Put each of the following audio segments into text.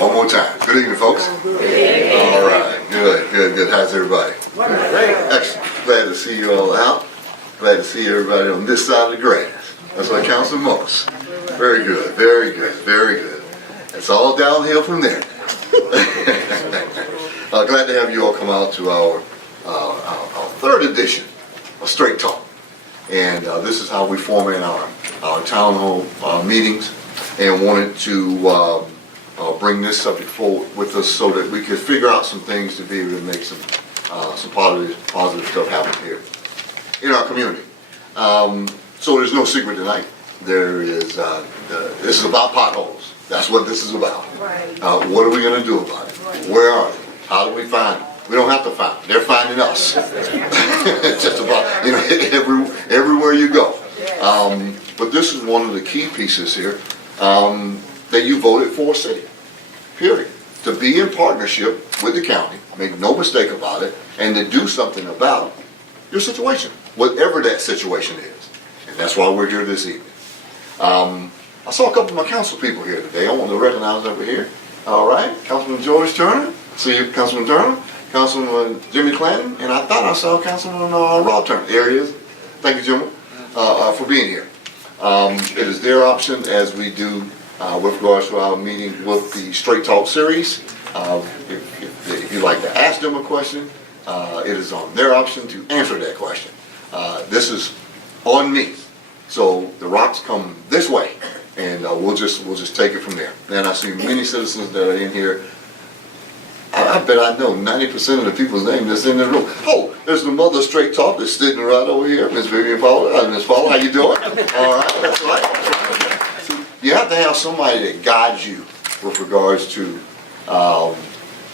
One more time. Good evening, folks. Good evening. All right. Good. How's everybody? Great. Excellent. Glad to see you all out. Glad to see everybody on this side of the grass. That's what counts the most. Very good. It's all downhill from there. Glad to have you all come out to our third edition of Straight Talk. And this is how we format our town hall meetings, and wanted to bring this subject forward with us so that we could figure out some things to be able to make some positive stuff happen here in our community. So there's no secret tonight. There is this is about potholes. That's what this is about. Right. What are we going to do about it? Right. Where are they? How do we find them? We don't have to find them. They're finding us. It's just about, everywhere you go. But this is one of the key pieces here, that you voted for city, period. To be in partnership with the county, make no mistake about it, and to do something about your situation, whatever that situation is. And that's why we're here this evening. I saw a couple of my council people here today. I want to recognize over here. All right, Councilman George Turner. See you, Councilman Turner. Councilman Jimmy Clanton, and I thought I saw Councilman Rob Turner. There he is. Thank you, Jimmy, for being here. It is their option, as we do with regards to our meeting with the Straight Talk series. If you'd like to ask them a question, it is on their option to answer that question. This is on me, so the rocks come this way, and we'll just take it from there. And I see many citizens that are in here. I bet I know 90% of the people's name that's in the room. Oh, there's the mother of Straight Talk that's sitting right over here, Miss Vivian Fowler. Miss Fowler, how you doing? All right, that's right. So you have to have somebody that guides you with regards to how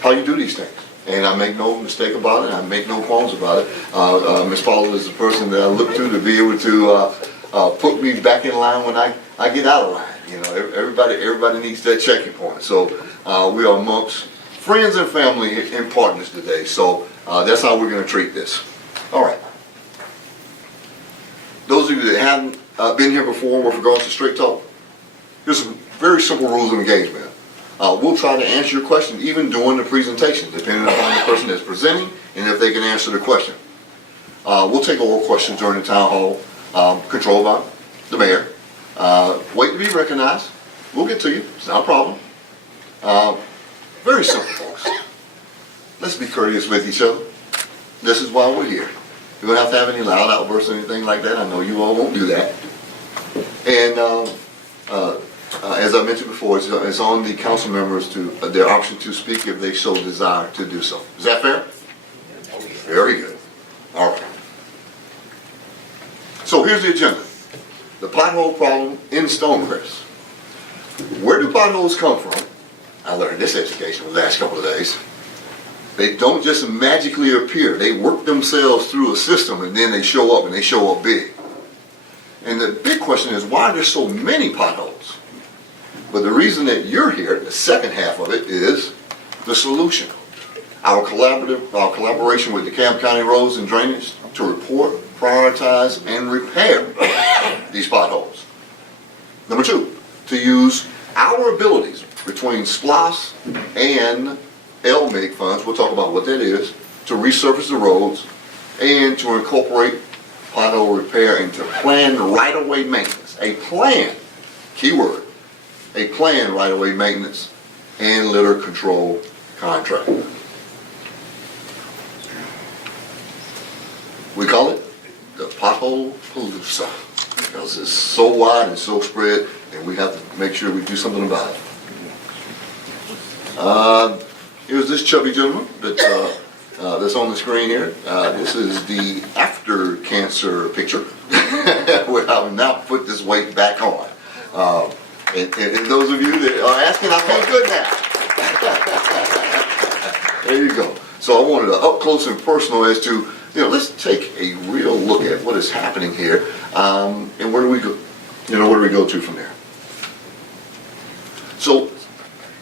you do these things. And I make no mistake about it. I make no qualms about it. Miss Fowler is the person that I look to be able to put me back in line when I get out of line. Everybody needs that checking point. So we are amongst friends and family and partners today, so that's how we're going to treat this. All right. Those of you that haven't been here before with regards to Straight Talk, there's some very simple rules of engagement. We'll try to answer your question even during the presentation, depending upon the person that's presenting and if they can answer the question. We'll take oral questions during the town hall, controlled by the mayor. Wait to be recognized. We'll get to you. It's not a problem. Very simple, folks. Let's be courteous with each other. This is why we're here. You don't have to have any loud outbursts or anything like that. I know you all won't do that. And as I mentioned before, it's on the council members to their option to speak if they so desire to do so. Is that fair? Very good. All right. So here's the agenda. The pothole problem in Stonecrest. Where do potholes come from? I learned this education the last couple of days. They don't just magically appear. They work themselves through a system and then they show up, and they show up big. And the big question is, why are there so many potholes? But the reason that you're here, the second half of it, is the solution. Our collaboration with the DeKalb County Roads and Drainage to report, prioritize, and repair these potholes. Number two, to use our abilities between SPLOST and LMIG funds, we'll talk about what that is, to resurface the roads and to incorporate pothole repair into planned right-of-way maintenance. A plan, keyword, a planned right-of-way maintenance and litter control contract. We call it the Pothole Palooza because it's so wide and so spread, and we have to make sure we do something about it. Here's this chubby gentleman that's on the screen here. This is the after cancer picture. Where I will now put this weight back on. And those of you that are asking, I feel good now. There you go. So I wanted to up close and personal as to, let's take a real look at what is happening here, and where do we go? Where do we go to from there? So,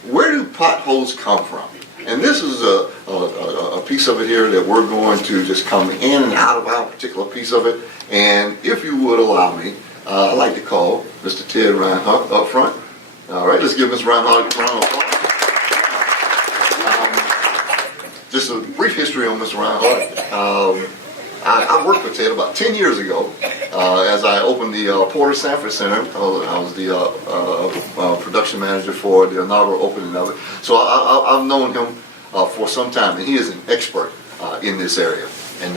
where do potholes come from? And this is a piece of it here that we're going to just come in and out of our particular piece of it. And if you would allow me, I'd like to call Mr. Ted Reinhardt up front. All right, let's give Mr. Reinhardt a round of applause. just a brief history on Mr. Reinhardt. I worked with Ted about 10 years ago as I opened the Porter Sanford Center. I was the production manager for the inaugural opening of it. So I've known him for some time, and he is an expert in this area. And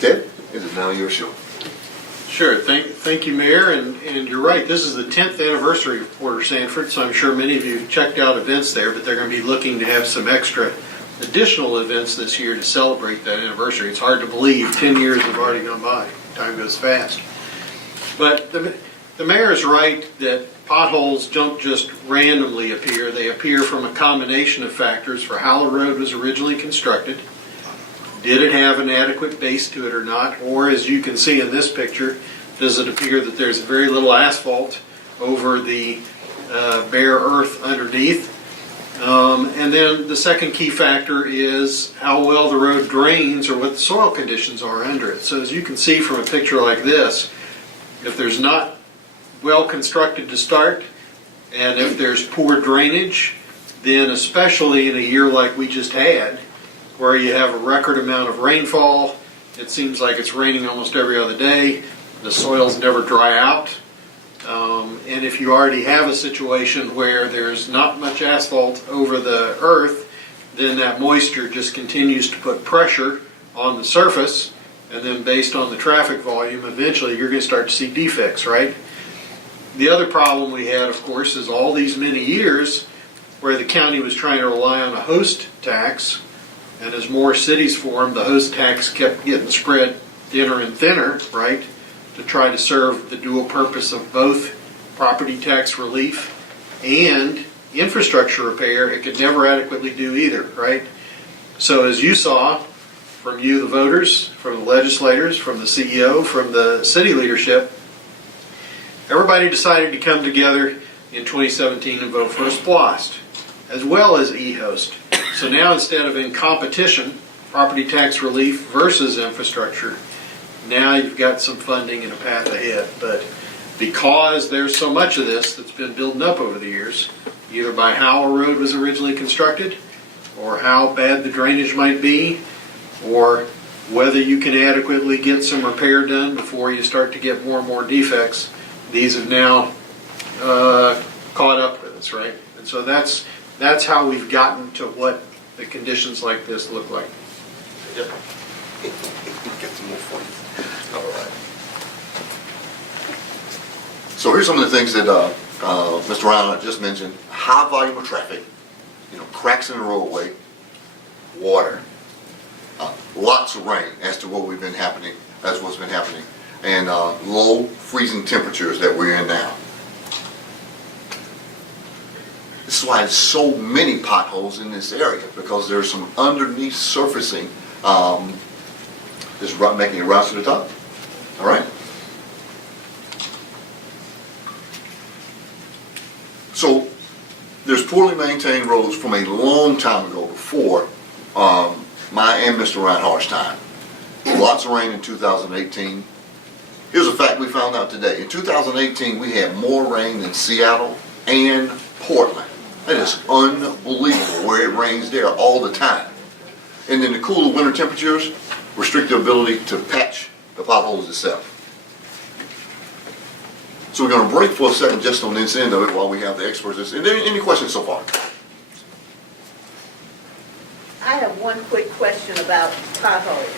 Ted, it is now your show. Sure. Thank you, Mayor. And you're right. This is the 10th anniversary of Porter Sanford, so I'm sure many of you have checked out events there, but they're going to be looking to have some extra additional events this year to celebrate that anniversary. It's hard to believe 10 years have already gone by. Time goes fast. But the mayor is right that potholes don't just randomly appear. They appear from a combination of factors for how the road was originally constructed. Did it have an adequate base to it or not? Or, as you can see in this picture, does it appear that there's very little asphalt over the bare earth underneath? And then the second key factor is how well the road drains or what the soil conditions are under it. So as you can see from a picture like this, if there's not well constructed to start, and if there's poor drainage, then especially in a year like we just had, where you have a record amount of rainfall, it seems like it's raining almost every other day, the soils never dry out. And if you already have a situation where there's not much asphalt over the earth, then that moisture just continues to put pressure on the surface, and then based on the traffic volume, eventually you're going to start to see defects, right? The other problem we had, of course, is all these many years where the county was trying to rely on a host tax, and as more cities formed, the host tax kept getting spread thinner and thinner, right, to try to serve the dual purpose of both property tax relief and infrastructure repair. It could never adequately do either, right? So as you saw from you, the voters, from the legislators, from the CEO, from the city leadership, everybody decided to come together in 2017 and vote for a SPLOST, as well as e-host. So now instead of in competition, property tax relief versus infrastructure, now you've got some funding and a path ahead. But because there's so much of this that's been building up over the years, either by how a road was originally constructed, or how bad the drainage might be, or whether you can adequately get some repair done before you start to get more and more defects, these have now caught up with us, right? And so that's how we've gotten to what the conditions like this look like. Yep. Get some more for you. All right. So here's some of the things that Mr. Reinhardt just mentioned. High volume of traffic, cracks in the roadway, water, lots of rain as to what's been happening, and low freezing temperatures that we're in now. This is why there's so many potholes in this area, because there's some underneath surfacing just making it rise to the top. All right. So there's poorly maintained roads from a long time ago, before my and Mr. Reinhardt's time. Lots of rain in 2018. Here's a fact we found out today. In 2018, we had more rain than Seattle and Portland. That is unbelievable, where it rains there all the time. And then the cooler winter temperatures restrict the ability to patch the potholes itself. So we're going to break for a second just on this end of it while we have the experts. Is there any questions so far? I have one quick question about potholes.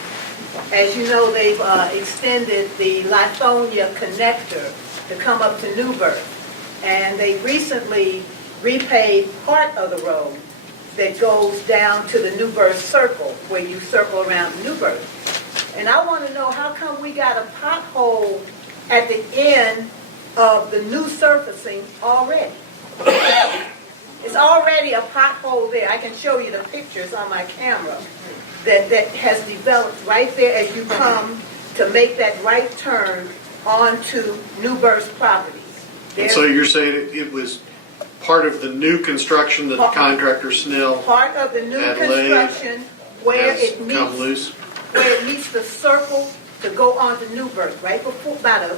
As you know, they've extended the Lithonia connector to come up to Newburgh. And they recently repaved part of the road that goes down to the Newburgh Circle, where you circle around Newburgh. And I want to know, how come we got a pothole at the end of the new surfacing already? It's already a pothole there. I can show you the pictures on my camera that has developed right there as you come to make that right turn onto Newburgh's properties. And so you're saying it was part of the new construction that the contractor Snell part of the new construction where it meets the circle to go onto Newburgh, right before about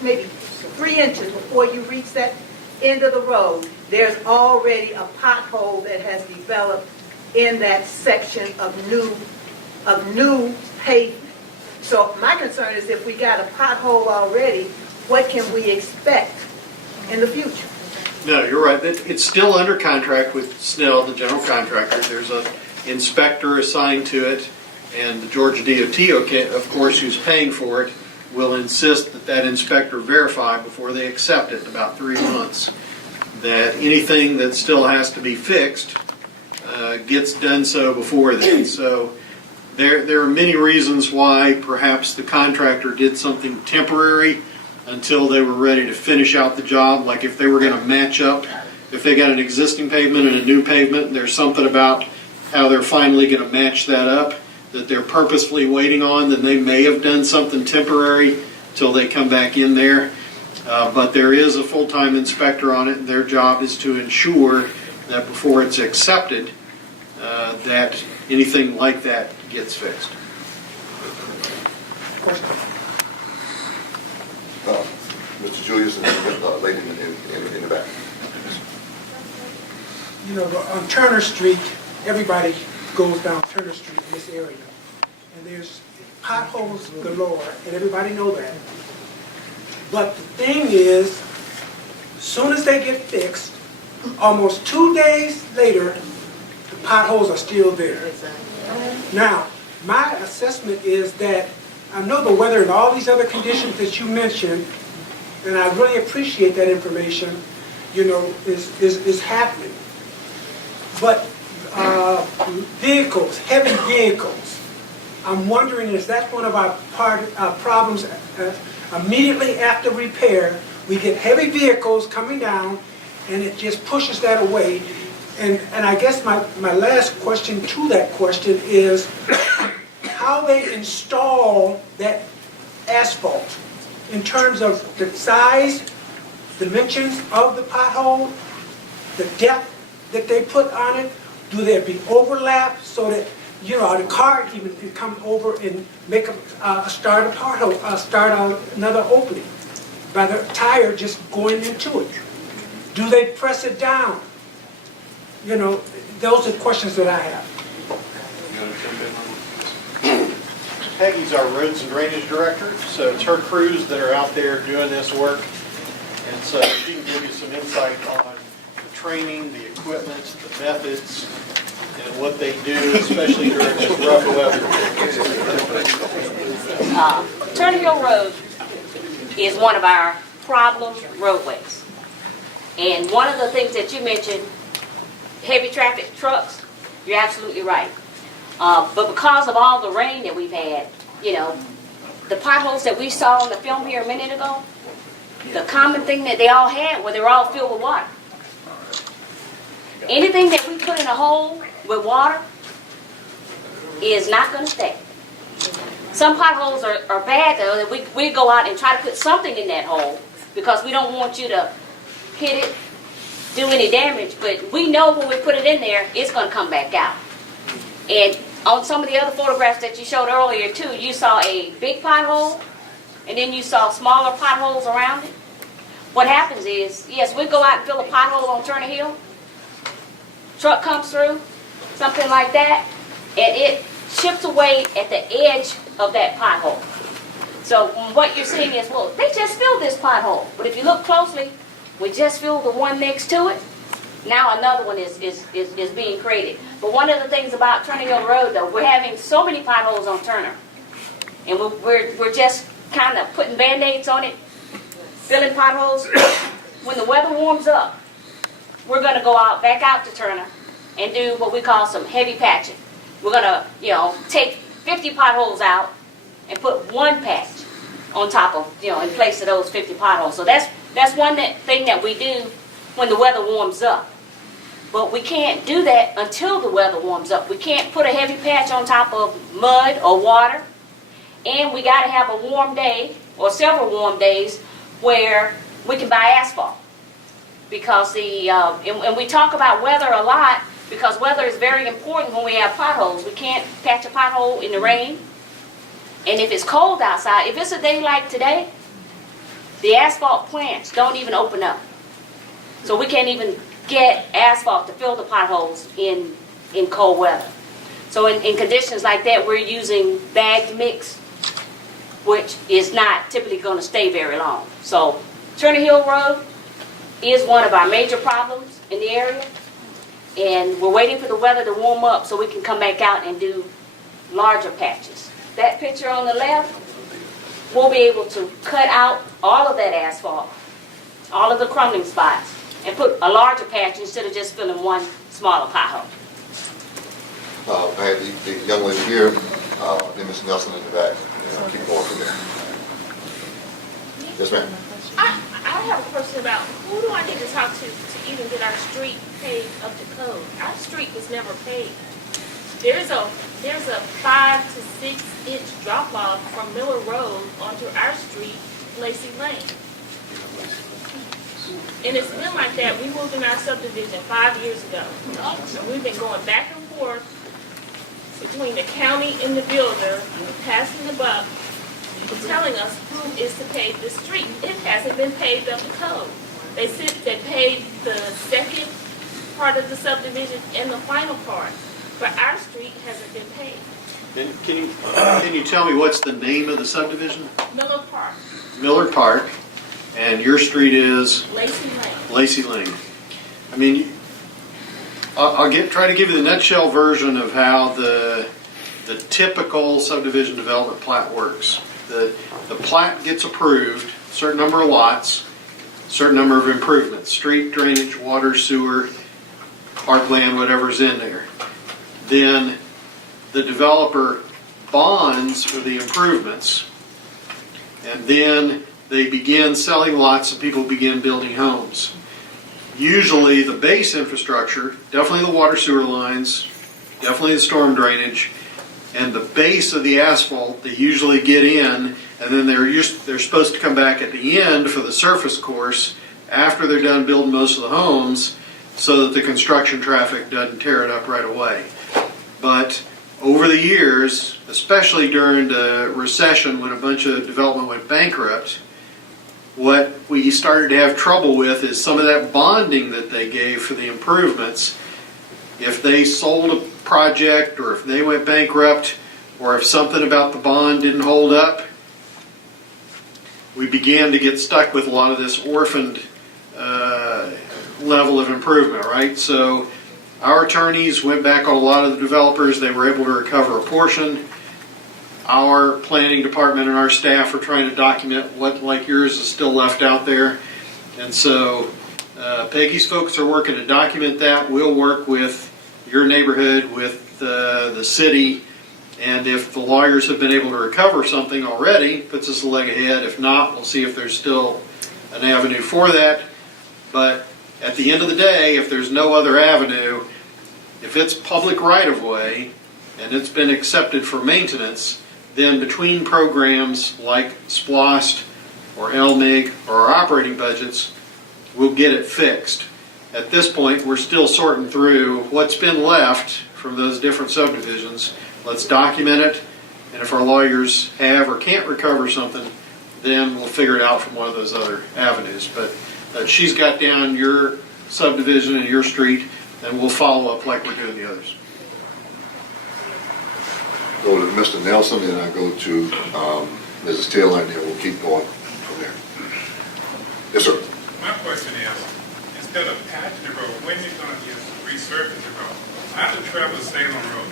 maybe 3 inches before you reach that end of the road. There's already a pothole that has developed in that section of new pavement. So my concern is if we got a pothole already, what can we expect in the future? No, you're right. It's still under contract with Snell, the general contractor. There's an inspector assigned to it, and the Georgia DOT, okay, of course, who's paying for it, will insist that that inspector verify before they accept it in about 3 months that anything that still has to be fixed gets done so before then. So there are many reasons why perhaps the contractor did something temporary until they were ready to finish out the job. Like if they were going to match up, if they got an existing pavement and a new pavement, there's something about how they're finally going to match that up that they're purposefully waiting on, then they may have done something temporary till they come back in there. But there is a full-time inspector on it, and their job is to ensure that before it's accepted, that anything like that gets fixed. Mr. Julius and the lady in the back. You know, on Turner Street, everybody goes down Turner Street in this area. And there's potholes galore, and everybody know that. But the thing is, as soon as they get fixed, almost 2 days later, the potholes are still there. Now, my assessment is that I know the weather and all these other conditions that you mentioned, and I really appreciate that information, you know, is happening. But vehicles, heavy vehicles, I'm wondering if that's one of our problems. Immediately after repair, we get heavy vehicles coming down, and it just pushes that away. And I guess my last question to that question is how they install that asphalt in terms of the size, dimensions of the pothole, the depth that they put on it. Do there be overlap so that, you know, the car even can come over and make start a pothole, start another opening by the tire just going into it? Do they press it down? You know, those are the questions that I have. Peggy's our roads and drainage director, so it's her crews that are out there doing this work. And so she can give you some insight on the training, the equipment, the methods, and what they do, especially during this rough weather. Turner Hill Road is one of our problem roadways. And one of the things that you mentioned, heavy traffic trucks, you're absolutely right. But because of all the rain that we've had, you know, the potholes that we saw on the film here a minute ago, the common thing that they all had were they were all filled with water. Anything that we put in a hole with water is not going to stay. Some potholes are bad though, that we go out and try to put something in that hole because we don't want you to hit it, do any damage, but we know when we put it in there, it's going to come back out. And on some of the other photographs that you showed earlier too, you saw a big pothole, and then you saw smaller potholes around it. What happens is, yes, we go out and fill a pothole on Turner Hill, truck comes through, something like that, and it chips away at the edge of that pothole. So what you're seeing is, well, they just filled this pothole, but if you look closely, we just filled the one next to it. Now another one is being created. But one of the things about Turner Hill Road, though, we're having so many potholes on Turner, and we're just kind of putting Band-Aids on it, filling potholes. When the weather warms up, we're going to go back out to Turner and do what we call some heavy patching. We're going to, you know, take 50 potholes out and put one patch on top of, you know, in place of those 50 potholes. So that's one thing that we do when the weather warms up. But we can't do that until the weather warms up. We can't put a heavy patch on top of mud or water. And we got to have a warm day or several warm days where we can buy asphalt. Because and we talk about weather a lot because weather is very important when we have potholes. We can't patch a pothole in the rain. And if it's cold outside, if it's a day like today, the asphalt plants don't even open up. So we can't even get asphalt to fill the potholes in in cold weather. So in conditions like that, we're using bagged mix, which is not typically going to stay very long. So Turner Hill Road is one of our major problems in the area, and we're waiting for the weather to warm up so we can come back out and do larger patches. That picture on the left, we'll be able to cut out all of that asphalt, all of the crumbling spots, and put a larger patch instead of just filling one smaller pothole. I had the young lady here, and Ms. Nelson in the back, and I'll keep going from there. Yes, ma'am. I have a question about who do I need to talk to even get our street paved up to code? Our street was never paved. There's a 5 to 6 inch drop off from Miller Road onto our street, Lacey Lane. And it's been like that. We moved in our subdivision 5 years ago. And we've been going back and forth between the county and the builder, passing the buck, telling us who is to pave the street. It hasn't been paved up to code. They paved the second part of the subdivision and the final part, but our street hasn't been paved. And can you tell me what's the name of the subdivision? Miller Park, Miller Park, and your street is Lacey Lane. Lacey Lane. I mean, I'll try to give you the nutshell version of how the typical subdivision development plat works. The plat gets approved, certain number of lots, certain number of improvements, street, drainage, water, sewer, parkland, whatever's in there. Then the developer bonds for the improvements, and then they begin selling lots and people begin building homes. Usually the base infrastructure, definitely the water sewer lines, definitely the storm drainage, and the base of the asphalt they usually get in, and then they're supposed to come back at the end for the surface course after they're done building most of the homes so that the construction traffic doesn't tear it up right away. But over the years, especially during the recession when a bunch of development went bankrupt, what we started to have trouble with is some of that bonding that they gave for the improvements. If they sold a project, or if they went bankrupt, or if something about the bond didn't hold up, we began to get stuck with a lot of this orphaned level of improvement, right? So our attorneys went back on a lot of the developers. They were able to recover a portion. Our planning department and our staff are trying to document what, like yours, is still left out there. And so Peggy's folks are working to document that. We'll work with your neighborhood, with the city, and if the lawyers have been able to recover something already, puts us a leg ahead. If not, we'll see if there's still an avenue for that. But at the end of the day, if there's no other avenue, if it's public right-of-way and it's been accepted for maintenance, then between programs like SPLOST or LMIG or our operating budgets, we'll get it fixed. At this point, we're still sorting through what's been left from those different subdivisions. Let's document it, and if our lawyers have or can't recover something, then we'll figure it out from one of those other avenues. But she's got down your subdivision and your street, and we'll follow up like we're doing the others. Go to Mr. Nelson, and I go to Mrs. Taylor, and then we'll keep going from there. Yes, sir. My question is, instead of patching the road, when are you going to just resurface the road? I have to travel Salem Road.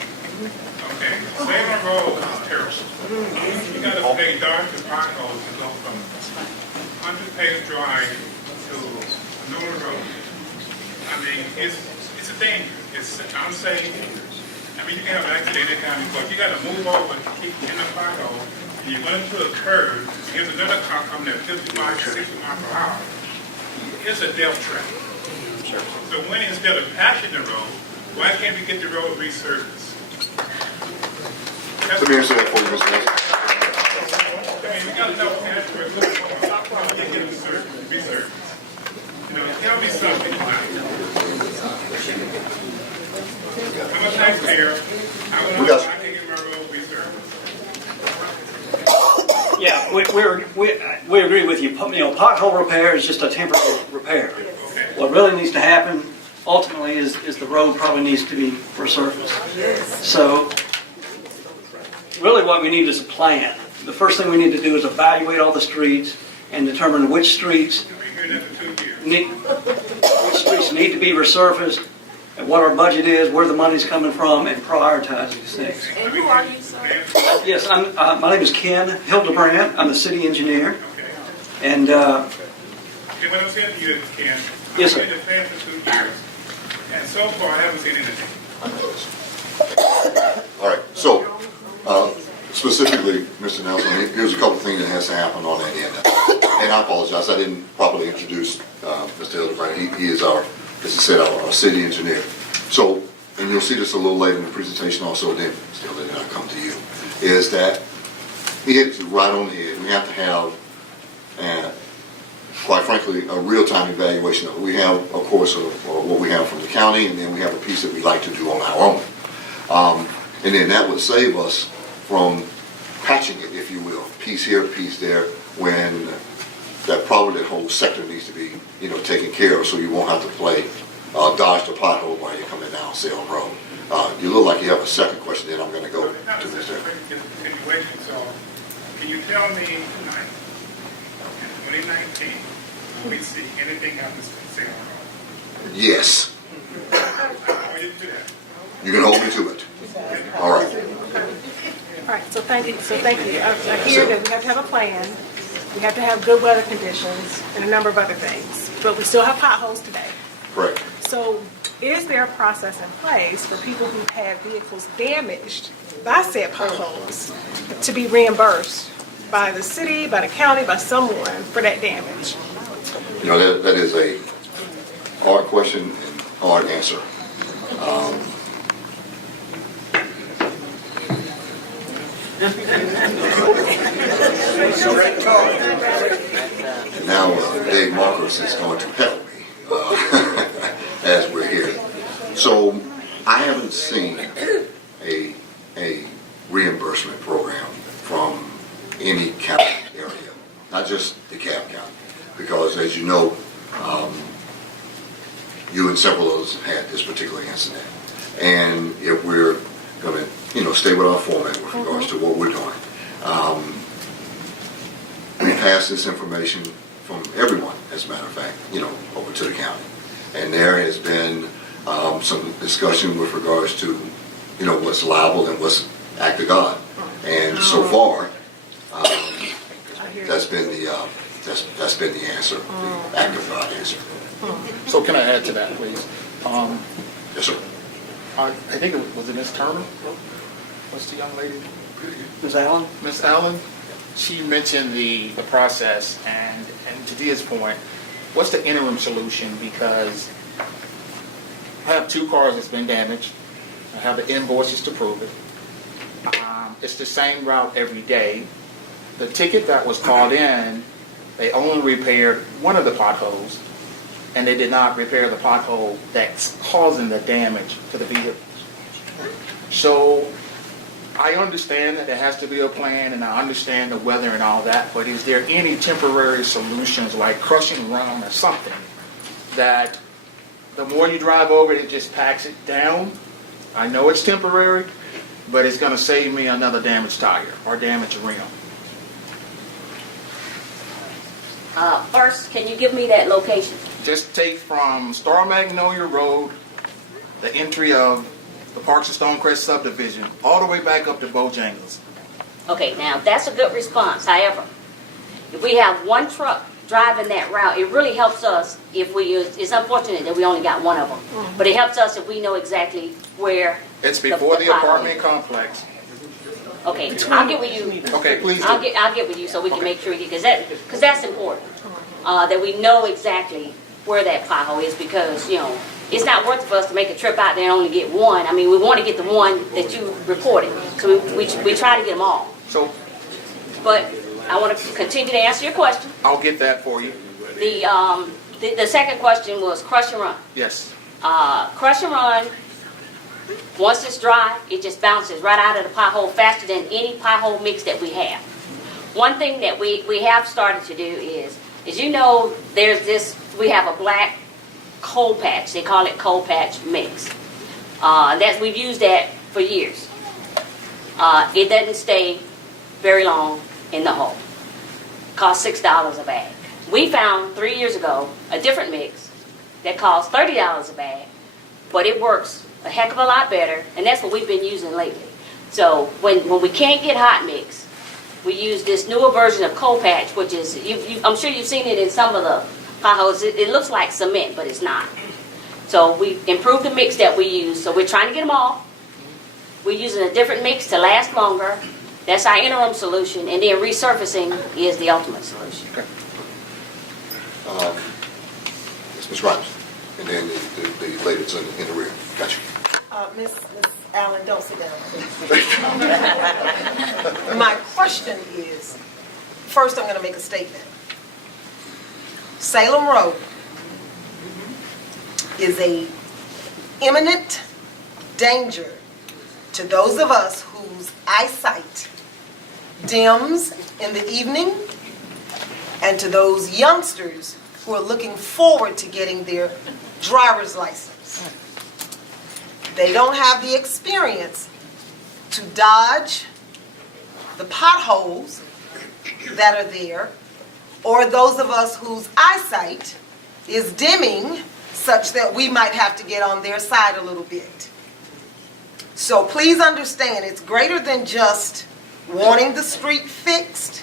Okay, Salem Road is terrible. You got to pay dark to potholes to go from 100 Page Drive to Newell Road. I mean, it's a danger. It's unsafe. I mean, you can have an accident anytime you go. You got to move over to keep in the pothole, and you run into a curve. Here's another car coming at 55 to 60 miles per hour. It's a death trap. Sure. So when instead of patching the road, why can't we get the road resurfaced? Let me answer that for you, Mr. Nelson. Okay, we got enough patch for it. How do you get it resurfaced? You know, tell me something. I'm a taxpayer. I want to know if I can get my road resurfaced. Yeah, we agree with you. You know, pothole repair is just a temporary repair. Okay. What really needs to happen ultimately is the road probably needs to be resurfaced. So really what we need is a plan. The first thing we need to do is evaluate all the streets and determine which streets need to be resurfaced, and what our budget is, where the money's coming from, and prioritize these things. And who are you, sir? Yes, my name is Ken Hildebrand. I'm the city engineer. And Okay, what I'm saying to you is, Ken, Yes, sir. I've been in the plan for 2 years, and so far I haven't seen anything. All right, so specifically, Mr. Nelson, here's a couple things that has to happen on that end. And I apologize, I didn't properly introduce Mr. Hildebrand. He is our, as I said, our city engineer. So, and you'll see this a little later in the presentation also, then, still then I come to you, is that he hits it right on the head. We have to have, quite frankly, a real-time evaluation of it. We have, of course, what we have from the county, and then we have a piece that we like to do on our own. And then that would save us from patching it, if you will, piece here, piece there, when that probably that whole sector needs to be, taken care of, so you won't have to play dodge the pothole while you're coming down Salem Road. You look like you have a second question, then I'm going to go Not to a Mr. continuation, so can you tell me tonight, in 2019, will we see anything happen to Salem Road? Yes, How you do that? you can hold me to it. All right. All right, so thank you. I hear that we have to have a plan, we have to have good weather conditions, and a number of other things. But we still have potholes today. Correct. So is there a process in place for people who have vehicles damaged by said potholes to be reimbursed by the city, by the county, by someone for that damage? That is a hard question and hard answer. And now Dave Marcus is going to help me as we're here. So I haven't seen a reimbursement program from any county area, not just the DeKalb County, because as you know, you and several others have had this particular incident. And if we're going to, stay with our format with regards to what we're doing, we pass this information from everyone, as a matter of fact, over to the county. And there has been some discussion with regards to, what's liable and what's act of God. And so far, that's been the answer, the act of God answer. So can I add to that, please? Yes, sir. I think it was Miss Turner. What's the young lady? Ms. Allen? Miss Allen. She mentioned the process, and to Dia's point, what's the interim solution? Because I have 2 cars that's been damaged. I have the invoices to prove it. It's the same route every day. The ticket that was called in, they only repaired one of the potholes, and they did not repair the pothole that's causing the damage to the vehicle. So I understand that there has to be a plan, and I understand the weather and all that, but is there any temporary solutions like crushing run or something that the more you drive over it, it just packs it down? I know it's temporary, but it's going to save me another damaged tire or damaged rim. First, can you give me that location? Just take from Star Magnolia Road, the entry of the Parks of Stonecrest subdivision, all the way back up to Bojangles. Okay, now that's a good response. However, if we have one truck driving that route, it really helps us if we use, it's unfortunate that we only got one of them, but it helps us if we know exactly where. It's before the apartment complex. Okay, I'll get with you. Okay, please do. I'll get with you so we can make sure, because that's important, that we know exactly where that pothole is, because, it's not worth it for us to make a trip out there and only get one. I mean, we want to get the one that you reported, so we try to get them all. So But I want to continue to answer your question. I'll get that for you. The second question was crush and run. Yes. Crush and run, once it's dry, it just bounces right out of the pothole faster than any pothole mix that we have. One thing that we have started to do is we have a black coal patch. They call it coal patch mix. We've used that for years. It doesn't stay very long in the hole. Costs $6 a bag. We found 3 years ago a different mix that costs $30 a bag, but it works a heck of a lot better, and that's what we've been using lately. So when we can't get hot mix, we use this newer version of coal patch, which is, I'm sure you've seen it in some of the potholes. It looks like cement, but it's not. So we improved the mix that we use, so we're trying to get them off. We're using a different mix to last longer. That's our interim solution, and then resurfacing is the ultimate solution. Yes, Ms. Rhymes, and then the lady that's in the rear. Gotcha. Miss Allen, don't sit down. My question is, first I'm going to make a statement. Salem Road is a imminent danger to those of us whose eyesight dims in the evening, and to those youngsters who are looking forward to getting their driver's license. They don't have the experience to dodge the potholes that are there, or those of us whose eyesight is dimming such that we might have to get on their side a little bit. So please understand, it's greater than just wanting the street fixed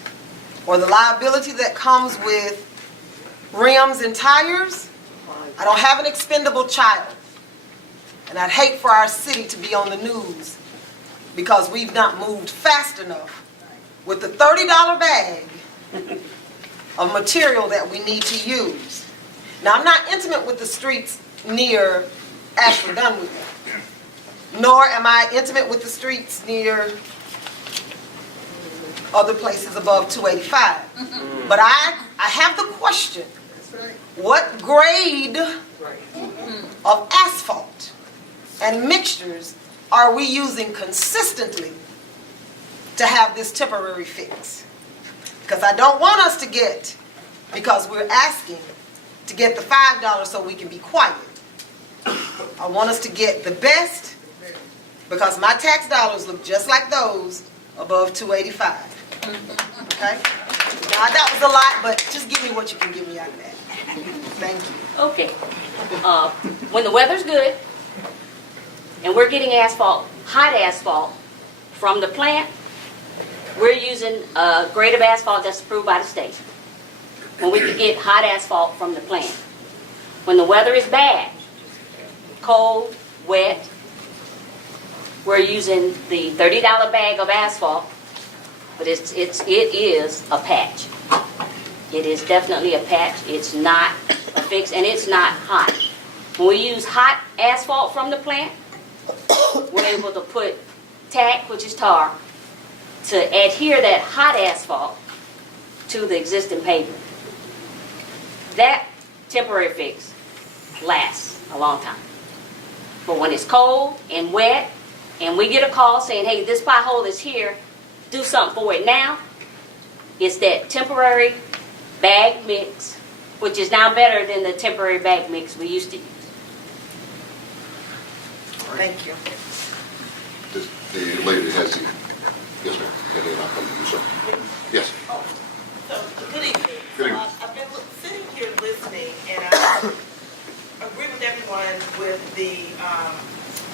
or the liability that comes with rims and tires. I don't have an expendable child, and I'd hate for our city to be on the news because we've not moved fast enough with the $30 bag of material that we need to use. Now, I'm not intimate with the streets near Ashford Dunwoody, nor am I intimate with the streets near other places above 285. But I have the question, what grade of asphalt and mixtures are we using consistently to have this temporary fix? Because I don't want us to get, because we're asking to get the $5 so we can be quiet. I want us to get the best, because my tax dollars look just like those above 285. Okay? Now that was a lot, but just give me what you can give me out of that. Thank you. Okay. When the weather's good and we're getting asphalt, hot asphalt from the plant, we're using a grade of asphalt that's approved by the state. When we can get hot asphalt from the plant. When the weather is bad, cold, wet, we're using the $30 bag of asphalt, but it is a patch. It is definitely a patch. It's not a fix, and it's not hot. When we use hot asphalt from the plant, we're able to put tack, which is tar, to adhere that hot asphalt to the existing pavement. That temporary fix lasts a long time. But when it's cold and wet, and we get a call saying, hey, this pothole is here, do something for it now, it's that temporary bag mix, which is now better than the temporary bag mix we used to use. Thank you. The lady that has the, yes, ma'am, and then I'll come to you, sir. Yes. So, good evening. Good evening. I've been sitting here listening, and I agree with everyone with the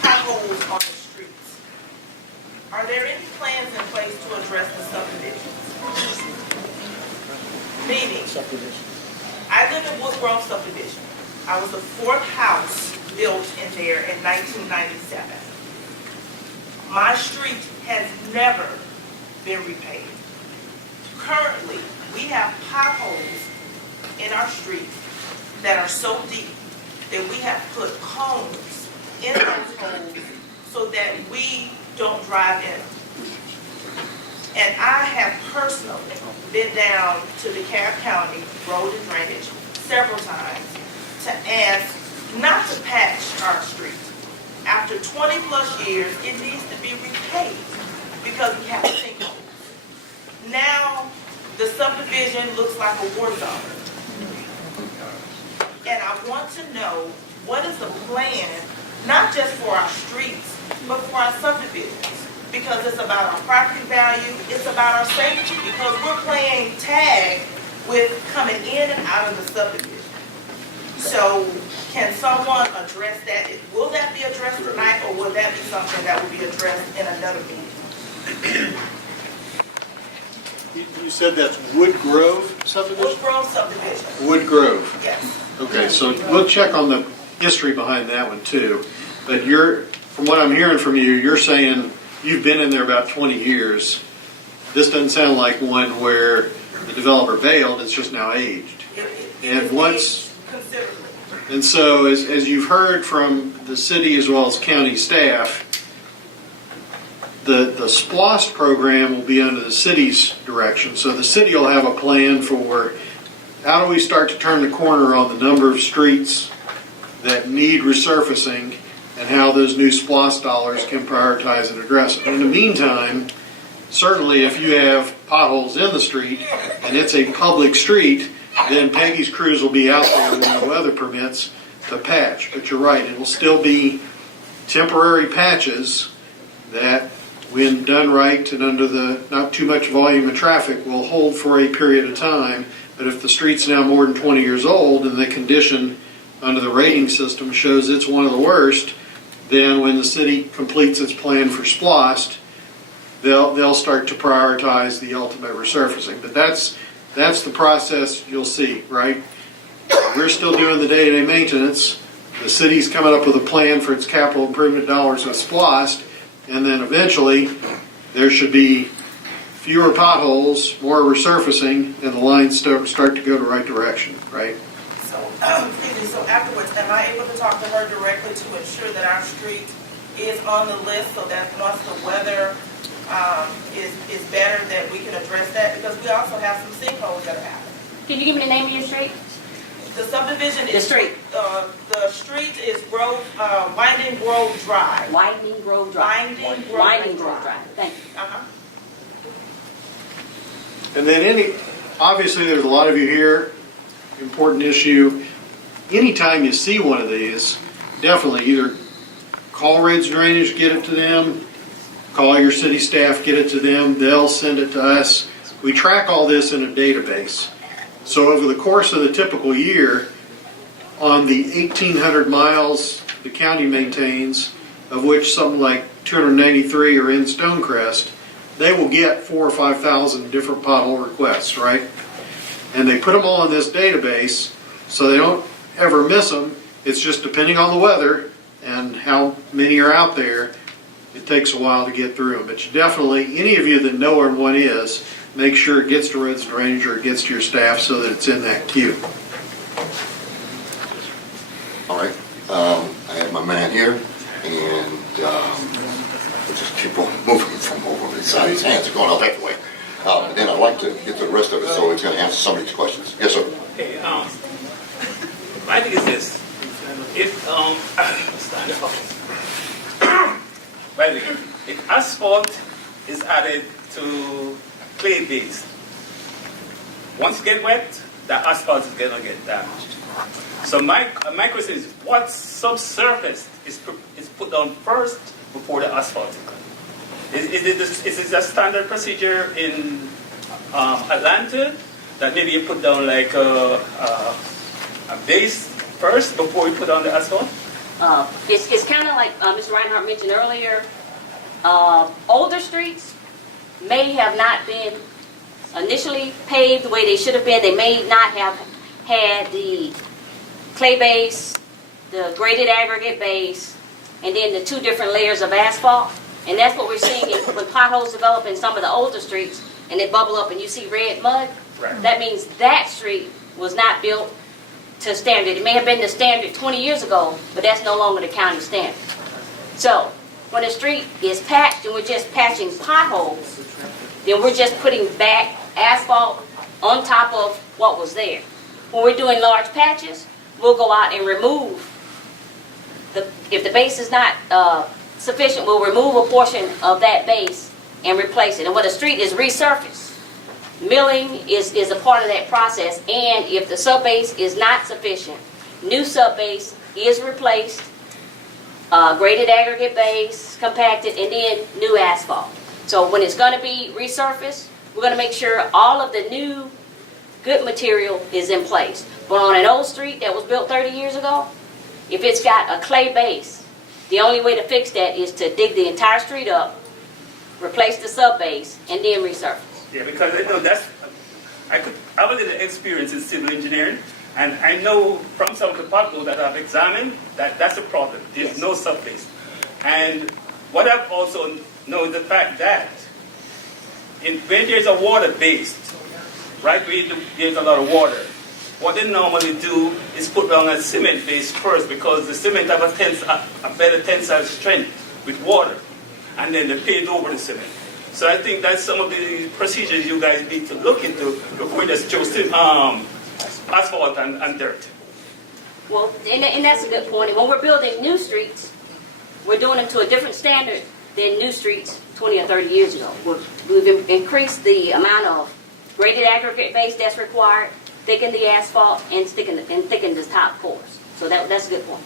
potholes on the streets. Are there any plans in place to address the subdivisions? Meaning, I live in Wood Grove subdivision. I was the fourth house built in there in 1997. My street has never been repaved. Currently, we have potholes in our street that are so deep that we have put cones in those holes so that we don't drive in. And I have personally been down to the DeKalb County Road and Drainage several times to ask not to patch our street. After 20 plus years, it needs to be repaved because we have sinkholes. Now, the subdivision looks like a war zone. And I want to know what is the plan, not just for our streets, but for our subdivisions. Because it's about our property value, it's about our safety, because we're playing tag with coming in and out of the subdivision. So can someone address that? Will that be addressed tonight, or will that be something that will be addressed in another meeting? You said that's Wood Grove subdivision? Wood Grove subdivision, Wood Grove. yes. Okay, so we'll check on the history behind that one too. But from what I'm hearing from you, you're saying you've been in there about 20 years. This doesn't sound like one where the developer bailed, it's just now aged. And once, Considerably. and so as you've heard from the city as well as county staff, the SPLOST program will be under the city's direction. So the city will have a plan for how do we start to turn the corner on the number of streets that need resurfacing and how those new SPLOST dollars can prioritize and address it. In the meantime, certainly if you have potholes in the street and it's a public street, then Peggy's crews will be out there when the weather permits to patch. But you're right, it will still be temporary patches that, when done right and under the not too much volume of traffic, will hold for a period of time. But if the street's now more than 20 years old and the condition under the rating system shows it's one of the worst, then when the city completes its plan for SPLOST, they'll start to prioritize the ultimate resurfacing. But that's the process you'll see, right? We're still doing the day-to-day maintenance. The city's coming up with a plan for its capital improvement dollars with SPLOST, and then eventually there should be fewer potholes, more resurfacing, and the lines start to go the right direction, right? So, excuse me, so afterwards, am I able to talk to her directly to ensure that our street is on the list so that once the weather is better, that we can address that? Because we also have some sinkholes that are happening. Can you give me the name of your street? The subdivision The is. street. The street is Winding Grove Drive. Winding Grove Drive. Winding Grove Drive. Thank you. Uh-huh. And then obviously there's a lot of you here, important issue. Anytime you see one of these, definitely either call Reds Drainage, get it to them, call your city staff, get it to them, they'll send it to us. We track all this in a database. So over the course of the typical year, on the 1,800 miles the county maintains, of which something like 293 are in Stonecrest, they will get 4,000 or 5,000 different pothole requests, right? And they put them all in this database so they don't ever miss them. It's just depending on the weather and how many are out there, it takes a while to get through them. But you definitely, any of you that know where one is, make sure it gets to Reds Drainage or it gets to your staff so that it's in that queue. All right, I have my man here, and we'll just keep on moving from over his side. His hands are going up everywhere. And then I'd like to get to the rest of it, so he's going to answer some of these questions. Yes, sir. Okay, my thing is this. If, by the way, if asphalt is added to clay base, once it gets wet, the asphalt is going to get damaged. So my question is, what subsurface is put down first before the asphalt? Is it a standard procedure in Atlanta that maybe you put down like a base first before you put on the asphalt? It's kind of like Mr. Reinhardt mentioned earlier. Older streets may have not been initially paved the way they should have been. They may not have had the clay base, the graded aggregate base, and then the two different layers of asphalt. And that's what we're seeing when potholes develop in some of the older streets and they bubble up and you see red mud. Right. That means that street was not built to standard. It may have been the standard 20 years ago, but that's no longer the county standard. So when a street is patched and we're just patching potholes, then we're just putting back asphalt on top of what was there. When we're doing large patches, we'll go out and remove if the base is not sufficient, we'll remove a portion of that base and replace it. And when a street is resurfaced, milling is a part of that process. And if the subbase is not sufficient, new sub base is replaced, graded aggregate base, compacted, and then new asphalt. So when it's going to be resurfaced, we're going to make sure all of the new good material is in place. But on an old street that was built 30 years ago, if it's got a clay base, the only way to fix that is to dig the entire street up, replace the sub base, and then resurface. Yeah, because I know I have a little experience in civil engineering, and I know from some of the potholes that I've examined that's a problem. There's no subbase. And what I've also known is the fact that when there's a water-based, right, where there's a lot of water, what they normally do is put down a cement base first, because the cement have a better tensile strength with water, and then they pave over the cement. So I think that's some of the procedures you guys need to look into before you just choose asphalt and dirt. Well, and that's a good point. And when we're building new streets, we're doing them to a different standard than new streets 20 or 30 years ago. We've increased the amount of graded aggregate base that's required, thickened the asphalt, and thickened the top pours. So that's a good point.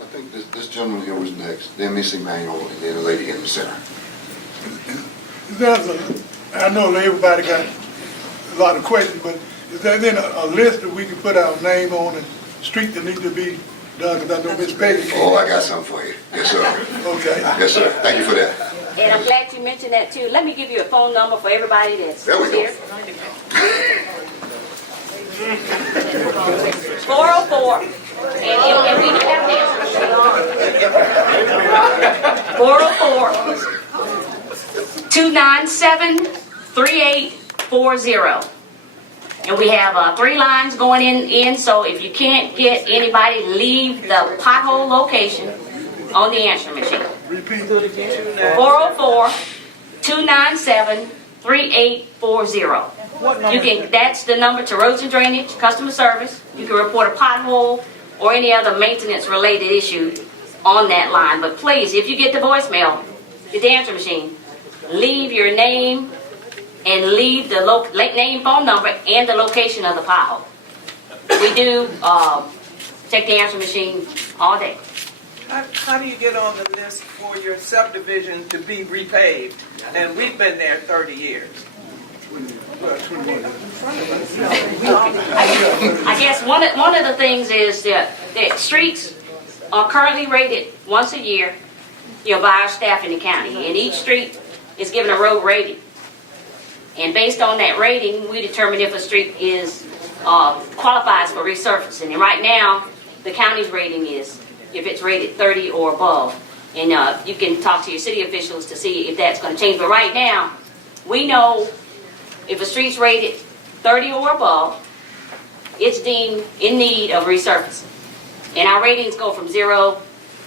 I think this gentleman here was next, then Miss Emmanuel, and then the lady in the center. I know everybody got a lot of questions, but is there then a list that we can put our name on and street that need to be done? Because I know Miss Peggy. Oh, I got something for you. Yes, sir. Okay. Yes, sir. Thank you for that. And I'm glad you mentioned that too. Let me give you a phone number for everybody that's There we go. here. 404, and we do have an answer machine. 404 297-3840. And we have 3 lines going in, so if you can't get anybody, leave the pothole location on the answering machine. Repeat. 404-297-3840. That's the number to roads and drainage, customer service. You can report a pothole or any other maintenance related issue on that line. But please, if you get the voicemail, get the answer machine, leave your name and leave the name, phone number, and the location of the pothole. We do check the answer machine all day. How do you get on the list for your subdivision to be repaved? And we've been there 30 years. I guess one of the things is that streets are currently rated once a year, by our staff in the county, and each street is given a road rating. And based on that rating, we determine if a street qualifies for resurfacing. And right now, the county's rating is if it's rated 30 or above. And you can talk to your city officials to see if that's going to change. But right now, we know if a street's rated 30 or above, it's deemed in need of resurfacing. And our ratings go from 0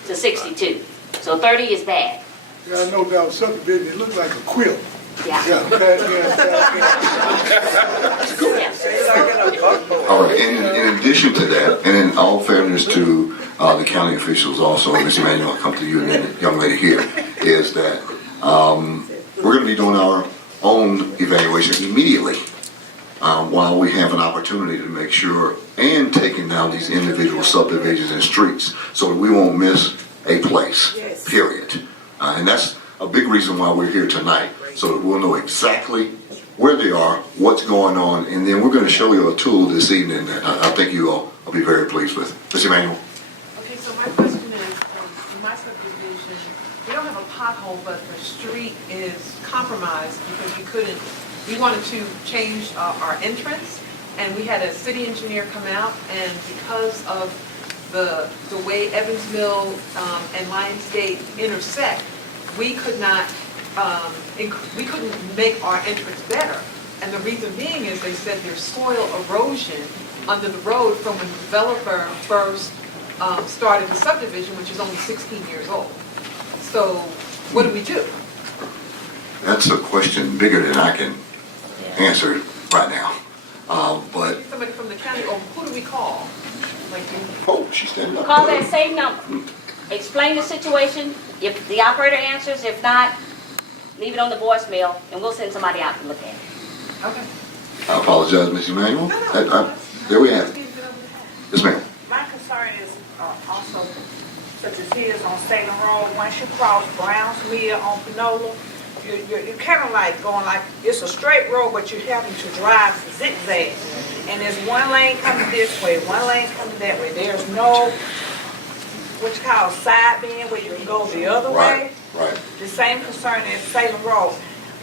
to 62. So 30 is bad. Yeah, I know that subdivision, it looks like a quilt. Yeah. All right, and in addition to that, and in all fairness to the county officials also, Ms. Emmanuel, I'll come to you and then the young lady here, is that we're going to be doing our own evaluation immediately while we have an opportunity to make sure and taking down these individual subdivisions and streets so that we won't miss a place, period. And that's a big reason why we're here tonight, so that we'll know exactly where they are, what's going on, and then we're going to show you a tool this evening that I think you all will be very pleased with. Ms. Emmanuel? Okay, so my question is, in my subdivision, we don't have a pothole, but the street is compromised because we wanted to change our entrance, and we had a city engineer come out, and because of the way Evans Mill and Lionsgate intersect, we couldn't make our entrance better. And the reason being is they said there's soil erosion under the road from when the developer first started the subdivision, which is only 16 years old. So what do we do? That's a question bigger than I can answer right now. But Somebody from the county, or who do we call? she's standing up. Call that same number. Explain the situation. If the operator answers, if not, leave it on the voicemail, and we'll send somebody out to look at it. Okay. I apologize, Ms. Emmanuel. There we have it. Yes, ma'am. My also such as his on Salem Road, once you cross Brown's Mill on Panola, you're kind of like going like, it's a straight road, but you're having to drive zigzag. And there's one lane coming this way, one lane coming that way. There's no, what you call side bend where you can go the other way. Right. The same concern as Salem Road.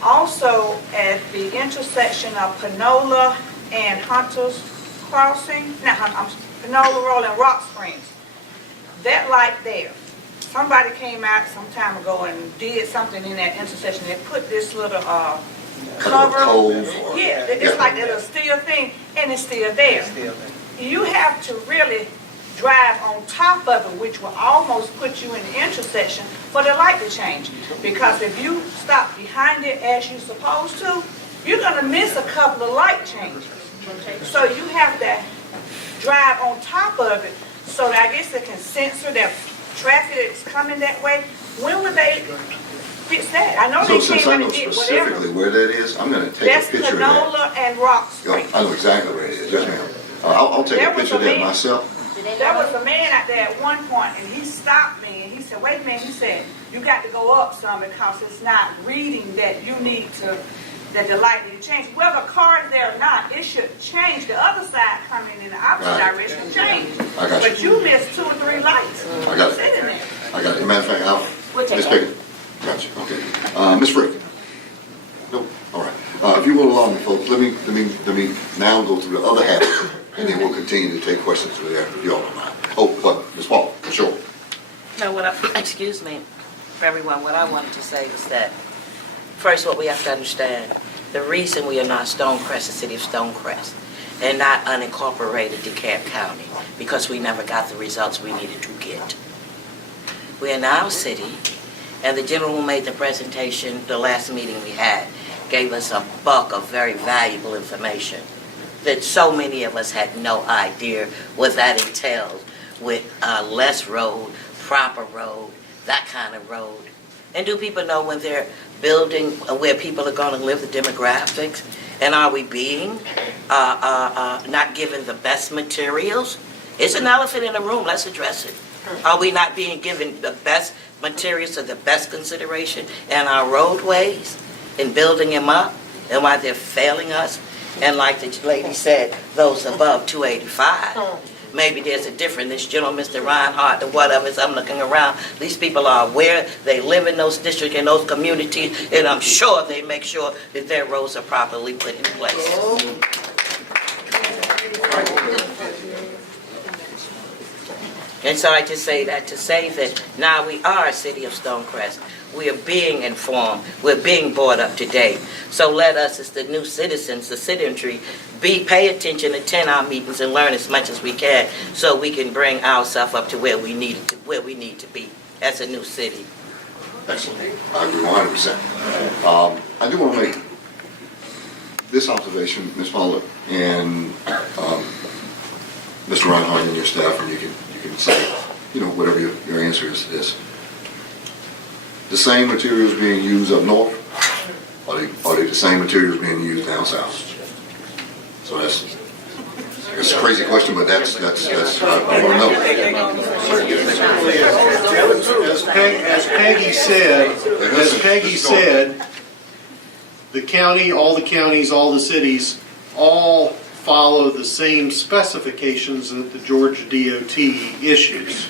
Also, at the intersection of Panola and Hunter's Crossing, Panola Road and Rock Springs, that light there, somebody came out some time ago and did something in that intersection. They put this little cover. Yeah, it's like that little steel thing, and it's still there. You have to really drive on top of it, which will almost put you in the intersection for the light to change. Because if you stop behind it as you're supposed to, you're going to miss a couple of light changes. So you have to drive on top of it so that I guess they can censor that traffic that's coming that way. When would they fix that? I know they since came I out know and did specifically whatever. where that is, I'm going to take a picture of that. That's Panola and Rock Springs. I know exactly where it is. Yes, ma'am. I'll take a picture of that myself. There was a man out there at one point, and he stopped me, and he said, wait a minute, he said, you got to go up some because it's not reading that you need to, that the light need to change. Whether a car is there or not, it should change. The other side coming in the opposite direction change. I got you. But you missed 2 or 3 lights. I got it. Sitting there. I got it. Matter of fact, Miss Pickett. Got you. Okay. Miss Frick. Nope. All right. If you will allow me, folks, let me now go through the other half of it, and then we'll continue to take questions from there, if you all don't mind. Oh, but Ms. Paul, for sure. No, excuse me, for everyone, what I wanted to say was that, first, what we have to understand, the reason we are not Stonecrest, the city of Stonecrest, and not unincorporated DeKalb County, because we never got the results we needed to get. We are now a city, and the gentleman who made the presentation, the last meeting we had, gave us a bulk of very valuable information that so many of us had no idea what that entails with less road, proper road, that kind of road. And do people know when they're building where people are going to live, the demographics? And are we being not given the best materials? It's an elephant in the room. Let's address it. Are we not being given the best materials or the best consideration in our roadways and building them up? And why they're failing us? And like the lady said, those above 285. Maybe there's a difference. This gentleman, Mr. Reinhardt, or whatever, as I'm looking around, these people are aware, they live in those districts, in those communities, and I'm sure they make sure that their roads are properly put in place. And so I just say that to say that now we are a city of Stonecrest. We are being informed. We're being brought up to date. So let us, as the new citizens, the citizenry, pay attention, attend our meetings, and learn as much as we can, so we can bring ourselves up to where we need to be as a new city. Excellent. I agree 100%. I do want to make this observation, Ms. Paula, and Mr. Reinhardt and your staff, and you can say, whatever your answer is. The same materials being used up north, are they the same materials being used down south? So that's a crazy question, but that's I want to know. As Peggy said, the county, all the counties, all the cities, all follow the same specifications that the Georgia DOT issues.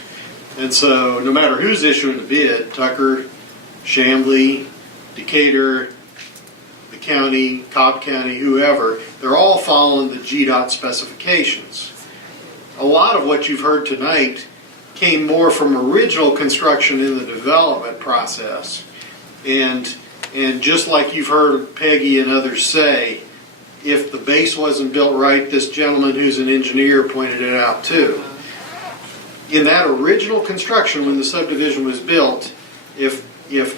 And so no matter who's issuing the bid, Tucker, Chamblee, Decatur, the county, Cobb County, whoever, they're all following the GDOT specifications. A lot of what you've heard tonight came more from original construction in the development process. And just like you've heard Peggy and others say, if the base wasn't built right, this gentleman who's an engineer pointed it out too. In that original construction, when the subdivision was built, if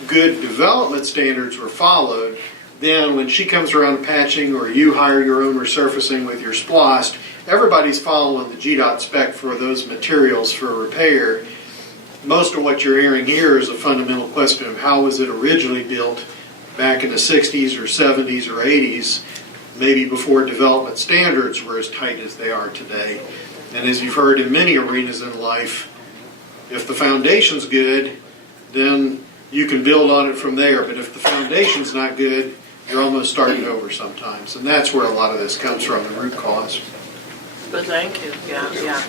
good development standards were followed, then when she comes around to patching or you hire your own resurfacing with your splost, everybody's following the GDOT spec for those materials for repair. Most of what you're hearing here is a fundamental question of how was it originally built back in the 60s or 70s or 80s, maybe before development standards were as tight as they are today. And as you've heard in many arenas in life, If the foundation's good, then you can build on it from there. But if the foundation's not good, you're almost starting over sometimes. And that's where a lot of this comes from, the root cause. But thank you, yeah.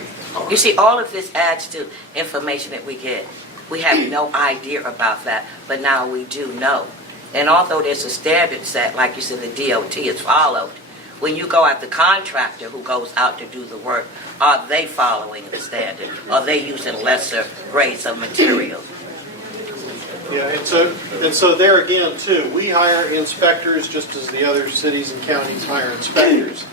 You see, all of this adds to information that we get. We have no idea about that, but now we do know. And although there's a standard set, like you said, the DOT is followed, when you go at the contractor who goes out to do the work, are they following the standard? Are they using lesser grades of material? Yeah, and so there again, too, we hire inspectors just as the other cities and counties hire inspectors.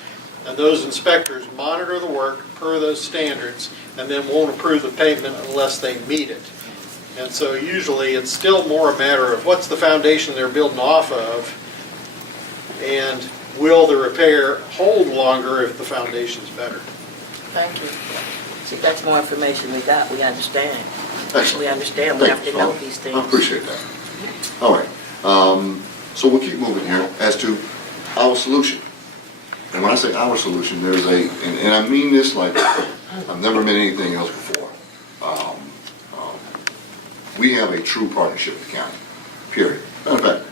And those inspectors monitor the work per those standards and then won't approve the pavement unless they meet it. And so usually it's still more a matter of what's the foundation they're building off of, and will the repair hold longer if the foundation's better. Thank you. See, that's more information we got. We understand. Excellent. We understand. We have to know these things. I appreciate that. All right. So we'll keep moving here as to our solution. And when I say our solution, there's and I mean this like I've never meant anything else before. We have a true partnership with the county, period. Matter of fact,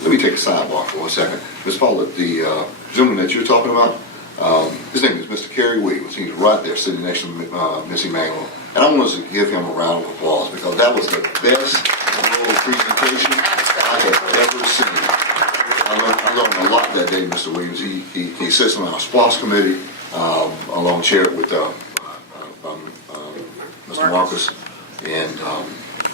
let me take a sidebar for 1 second. Ms. Paulette, the gentleman that you're talking about, his name is Mr. Kerry Williams. He's right there sitting next to Missy Maglow. And I want to give him a round of applause because that was the best rural presentation I have ever seen. I learned a lot that day, Mr. Williams. He sits on our SPLOS committee, along chaired with Mr. Marcus. And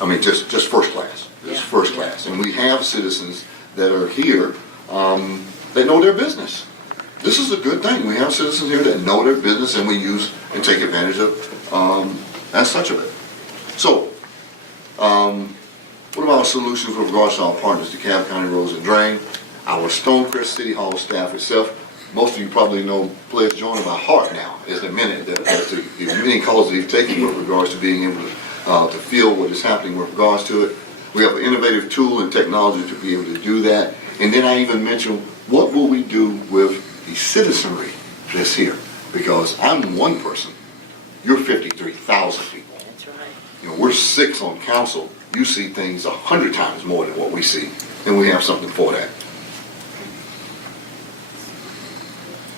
I mean, just first class. Just first class. And we have citizens that are here that know their business. This is a good thing. We have citizens here that know their business, and we use and take advantage of as such of it. So, what about solutions with regards to our partners, DeKalb County Roads and Drain, our Stonecrest City Hall staff itself? Most of you probably know Pledge Joining by heart now, as the many calls that he's taking with regards to being able to feel what is happening with regards to it. We have an innovative tool and technology to be able to do that. And then I even mentioned, what will we do with the citizenry that's here? Because I'm one person. You're 53,000 people. That's right. You know, we're 6 on council. You see things 100 times more than what we see. And we have something for that.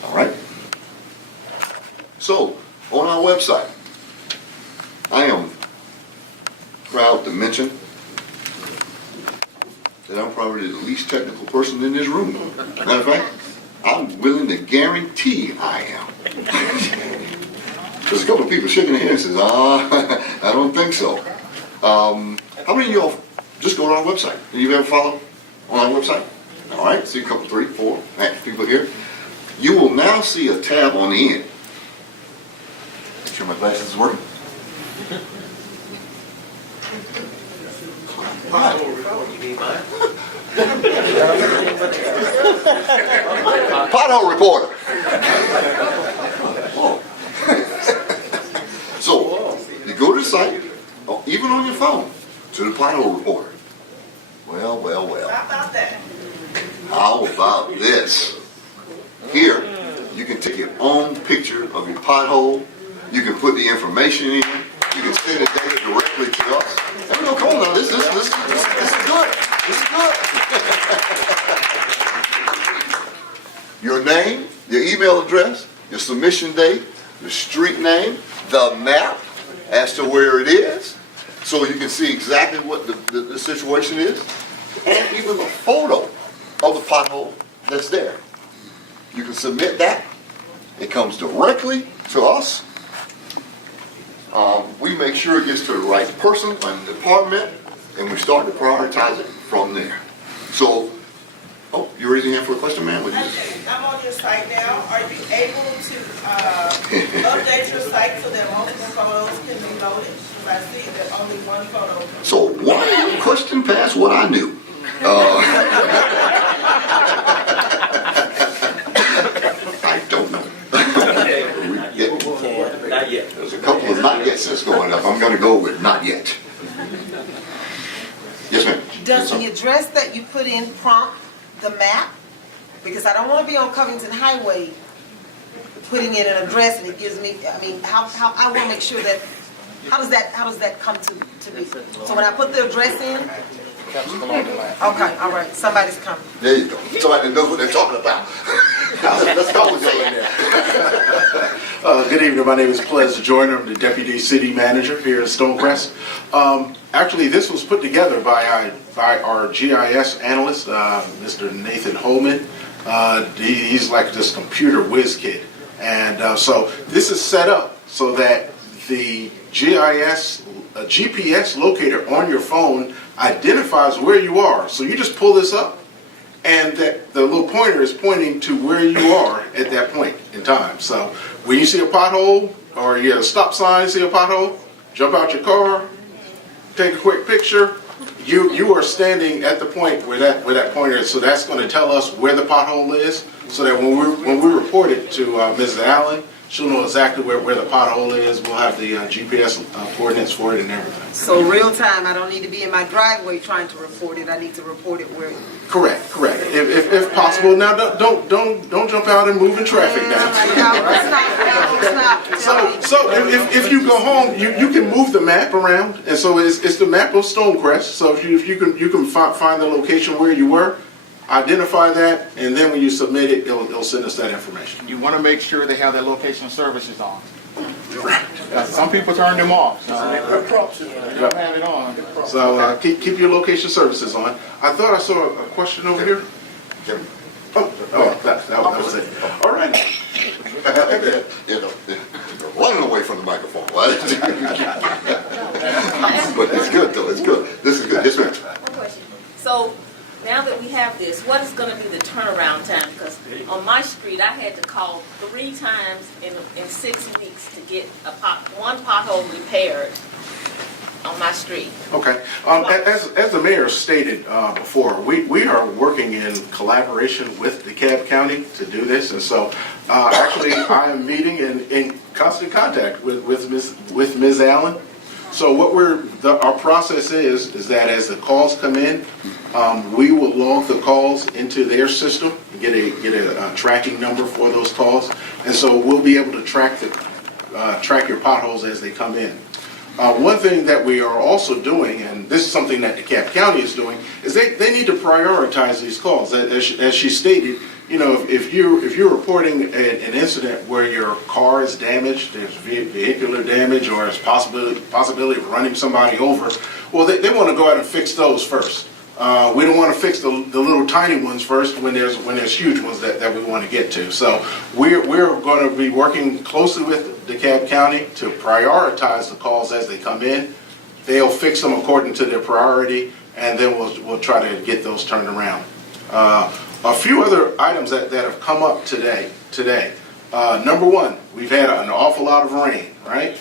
All right? So, on our website, I am proud to mention that I'm probably the least technical person in this room. Matter of fact, I'm willing to guarantee I am. There's a couple of people shaking their heads and says, I don't think so. How many of y'all just go to our website? Have you ever followed on our website? All right, see a couple, 3, 4 active people here. You will now see a tab on the end. Make sure my glasses is working. Pothole reporter. So, you go to the site, or even on your phone, to the pothole reporter. Well. How about that? How about this? Here, you can take your own picture of your pothole. You can put the information in. You can send the data directly to us. And no, come on now, this is good. This is good. Your name, your email address, your submission date, the street name, the map as to where it is, so you can see exactly what the situation is, and even a photo of the pothole that's there. You can submit that. It comes directly to us. We make sure it gets to the right person and department, and we start to prioritize it from there. So, you're raising your hand for a question, ma'am? I'm on your site now. Are you able to update your site so that multiple photos can be loaded? Because I see that only one photo. So why are you questioning past what I knew? I don't know. Not yet. There's a couple of not yets that's going up. I'm going to go with not yet. Yes, ma'am. Does the address that you put in prompt the map? Because I don't want to be on Covington Highway putting in an address and it gives me, I mean, how I want to make sure that How does that come to be? So when I put the address in? Okay, all right, somebody's coming. There you go. Somebody that knows what they're talking about. Let's go with you in there. Good evening. My name is Ples Joyner. I'm the Deputy City Manager here at Stonecrest. Actually, this was put together by our GIS analyst, Mr. Nathan Holman. He's like this computer whiz kid. And so this is set up so that the GPS locator on your phone identifies where you are. So you just pull this up, and that the little pointer is pointing to where you are at that point in time. So when you see a pothole or you have a stop sign, see a pothole, jump out your car, take a quick picture. You are standing at the point where that pointer is. So that's going to tell us where the pothole is, so that when we report it to Mrs. Allen, she'll know exactly where the pothole is. We'll have the GPS coordinates for it and everything. So real time, I don't need to be in my driveway trying to report it. I need to report it where. Correct. If possible. Now don't jump out and move in traffic now. So if you go home, you can move the map around, and so it's the map of Stonecrest. So if you can find the location where you were, identify that, and then when you submit it, it'll send us that information. You want to make sure they have their location services on. Some people turn them off. So they don't have it on. So keep your location services on. I thought I saw a question over here. Oh, that was it. All right. Running away from the microphone. But it's good though. It's good. This is good. Yes, ma'am. One question. So now that we have this, what is going to be the turnaround time? Because on my street, I had to call 3 times in 6 weeks to get one pothole repaired on my street. Okay. As the mayor stated before, we are working in collaboration with DeKalb County to do this, and so actually I am meeting in constant contact with Ms. Allen. So what our process is that as the calls come in, we will log the calls into their system, get a tracking number for those calls, and so we'll be able to track your potholes as they come in. One thing that we are also doing, and this is something that DeKalb County is doing, is they need to prioritize these calls. As she stated, if you're reporting an incident where your car is damaged, there's vehicular damage, or there's possibility of running somebody over, well, they want to go out and fix those first. We don't want to fix the little tiny ones first when there's huge ones that we want to get to. So we're going to be working closely with DeKalb County to prioritize the calls as they come in. They'll fix them according to their priority, and then we'll try to get those turned around. A few other items that have come up today. Number one, we've had an awful lot of rain, right?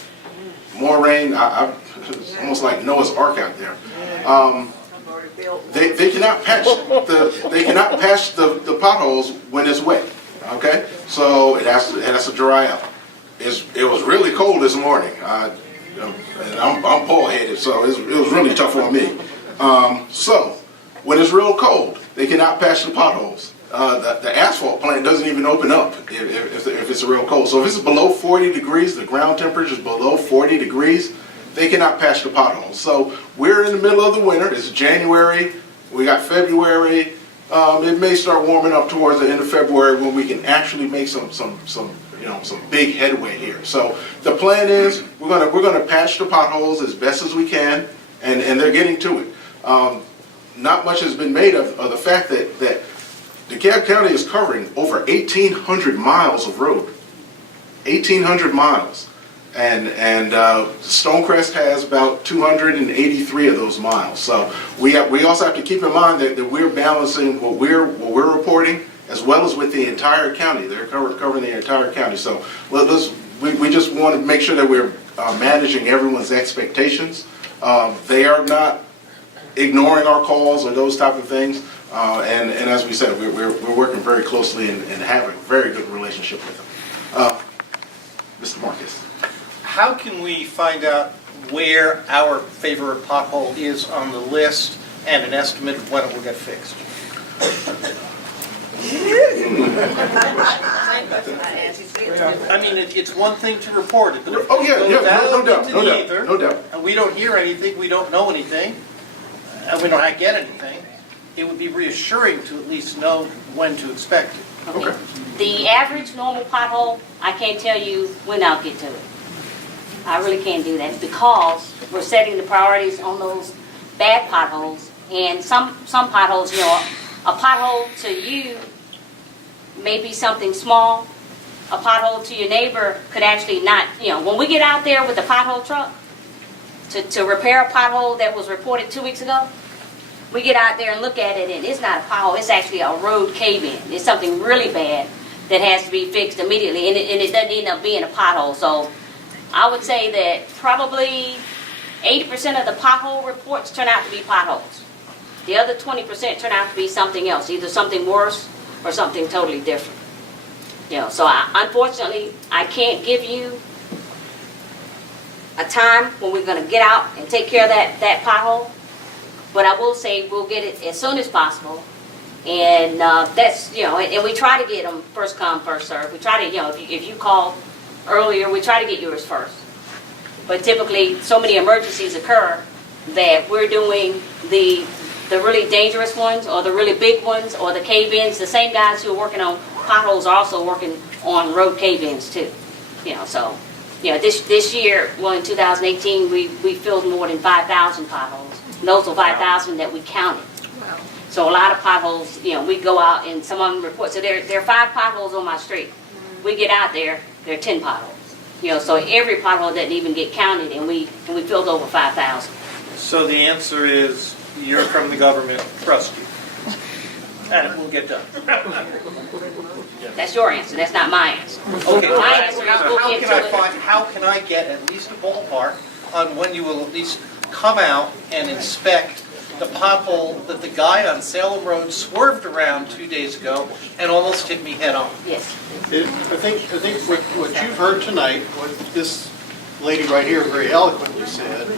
More rain. It's almost like Noah's Ark out there. They cannot patch the potholes when it's wet. Okay, so it has to dry out. It was really cold this morning. And I'm bald-headed, so it was really tough on me. So when it's real cold, they cannot patch the potholes. The asphalt plant doesn't even open up if it's real cold. So if it's below 40 degrees, the ground temperature is below 40 degrees, they cannot patch the potholes. So we're in the middle of the winter. It's January. We got February. It may start warming up towards the end of February when we can actually make some big headway here. So the plan is we're gonna patch the potholes as best as we can, and they're getting to it. Not much has been made of the fact that DeKalb County is covering over 1,800 miles of road. 1,800 miles. And Stonecrest has about 283 of those miles. So we also have to keep in mind that we're balancing what we're reporting as well as with the entire county. They're covering the entire county. So we just want to make sure that we're managing everyone's expectations. They are not ignoring our calls or those type of things. And as we said, we're working very closely and have a very good relationship with them. Mr. Marcus. How can we find out where our favorite pothole is on the list and an estimate of when it will get fixed? Same I mean, it's one thing to report it, but if Oh, yeah, it yeah, goes out no doubt, into no the doubt, ether, no doubt. and we don't hear anything, we don't know anything, and we don't get anything, it would be reassuring to at least know when to expect it. Okay. The average normal pothole, I can't tell you when I'll get to it. I really can't do that because we're setting the priorities on those bad potholes. And some potholes, you know, a pothole to you may be something small. A pothole to your neighbor could actually not, you know, when we get out there with the pothole truck to repair a pothole that was reported 2 weeks ago, we get out there and look at it and it's not a pothole, it's actually a road cave-in. It's something really bad that has to be fixed immediately and it doesn't end up being a pothole. So I would say that probably 80% of the pothole reports turn out to be potholes. The other 20% turn out to be something else, either something worse or something totally different. You know, so unfortunately, I can't give you a time when we're going to get out and take care of that pothole. But I will say we'll get it as soon as possible. And that's, you know, and we try to get them first come, first serve. We try to, you know, if you call earlier, we try to get yours first. But typically, so many emergencies occur that we're doing the really dangerous ones or the really big ones or the cave-ins. The same guys who are working on potholes are also working on road cave-ins too. You know, so, you know, this year, well, in 2018, we filled more than 5,000 potholes. And those were 5,000 that we counted. Wow. So a lot of potholes, you know, we go out and some of them report. So there are 5 potholes on my street. We get out there are 10 potholes. You know, so every pothole doesn't even get counted, and we filled over 5,000. So the answer is, you're from the government, trust you. And it will get done. That's your answer. That's not my answer. Okay, My answer is we'll how get can to I it. find, how can I get at least a ballpark on when you will at least come out and inspect the pothole that the guy on Salem Road swerved around 2 days ago and almost hit me head on? Yes. I think what you've heard tonight, what this lady right here very eloquently said,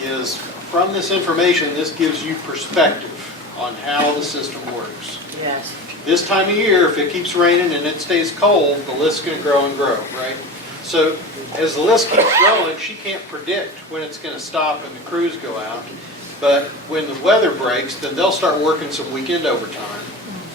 is from this information, this gives you perspective on how the system works. Yes. This time of year, if it keeps raining and it stays cold, the list's going to grow and grow, right? So as the list keeps growing, she can't predict when it's going to stop and the crews go out. But when the weather breaks, then they'll start working some weekend overtime.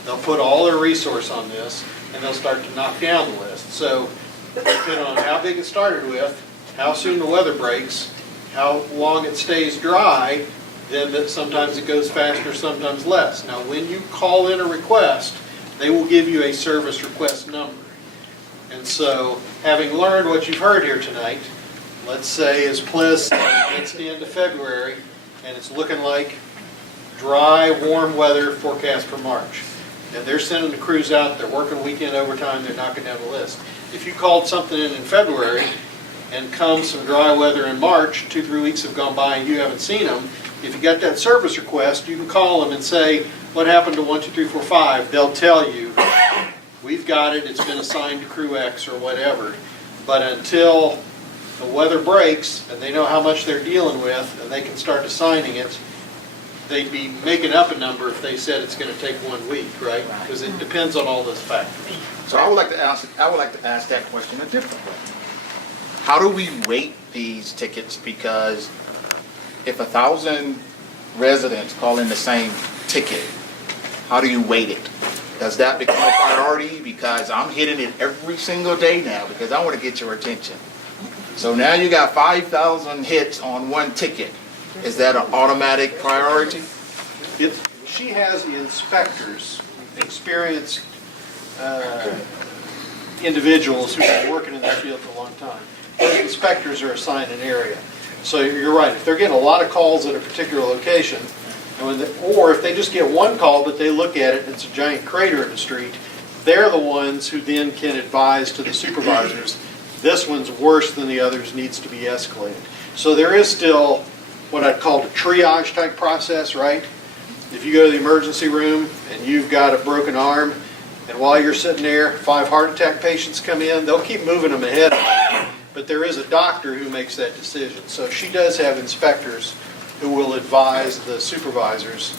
They'll put all their resource on this, and they'll start to knock down the list. So depending on how big it started with, how soon the weather breaks, how long it stays dry, then that sometimes it goes faster, sometimes less. Now, when you call in a request, they will give you a service request number. And so, having learned what you've heard here tonight, let's say as Pliss gets the end of February, and it's looking like dry, warm weather forecast for March. And they're sending the crews out, they're working weekend overtime, they're knocking down the list. If you called something in February, and comes some dry weather in March, 2-3 weeks have gone by and you haven't seen them, if you got that service request, you can call them and say, what happened to 1, 2, 3, 4, 5? They'll tell you, we've got it, it's been assigned to crew X or whatever. But until the weather breaks and they know how much they're dealing with and they can start assigning it, they'd be making up a number if they said it's going to take 1 week, right? Because it depends on all those factors. So I would like to ask that question a different way. How do we rate these tickets? Because if 1,000 residents call in the same ticket, how do you weight it? Does that become a priority? Because I'm hitting it every single day now because I want to get your attention. So now you got 5,000 hits on one ticket. Is that an automatic priority? She has inspectors, experienced individuals who've been working in that field for a long time. Those inspectors are assigned an area. So you're right, if they're getting a lot of calls at a particular location, or if they just get one call but they look at it and it's a giant crater in the street, they're the ones who then can advise to the supervisors, this one's worse than the others, needs to be escalated. So there is still what I'd call a triage type process, right? If you go to the emergency room and you've got a broken arm, and while you're sitting there, 5 heart attack patients come in, they'll keep moving them ahead. But there is a doctor who makes that decision. So she does have inspectors who will advise the supervisors.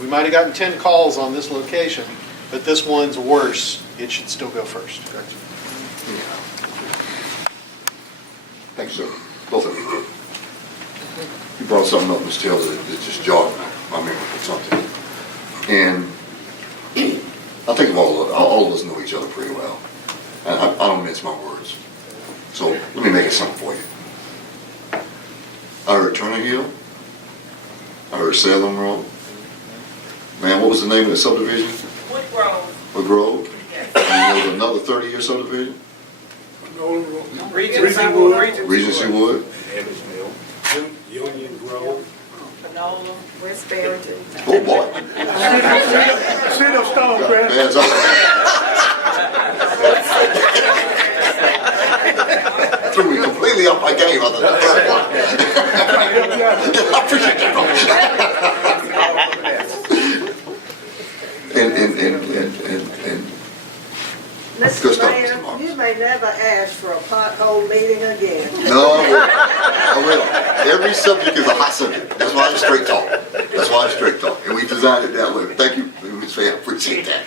We might have gotten 10 calls on this location, but this one's worse, it should still go first. Thank you, sir. Both of you. You brought something up, Ms. Taylor, that just jogged my memory or something. And I think all of us know each other pretty well. And I don't mince my words. So let me make it simple for you. I heard Turner Hill. I heard Salem Road. Man, what was the name of the subdivision? Wood Grove. Wood Grove? And there was another 30-year subdivision? Regency Wood. Regency Wood. Union Grove. Panola, West Barrington. Oh, boy. City of Stonecrest. Man's threw me completely off my game other than I appreciate that. And good Mr. stuff, Mayor, Mr. Marcus. you may never ask for a pothole meeting again. No, I will. Every subject is a hot subject. That's why it's straight talk. That's why it's straight talk. And we designed it that way. Thank you, Ms. Faye. I appreciate that.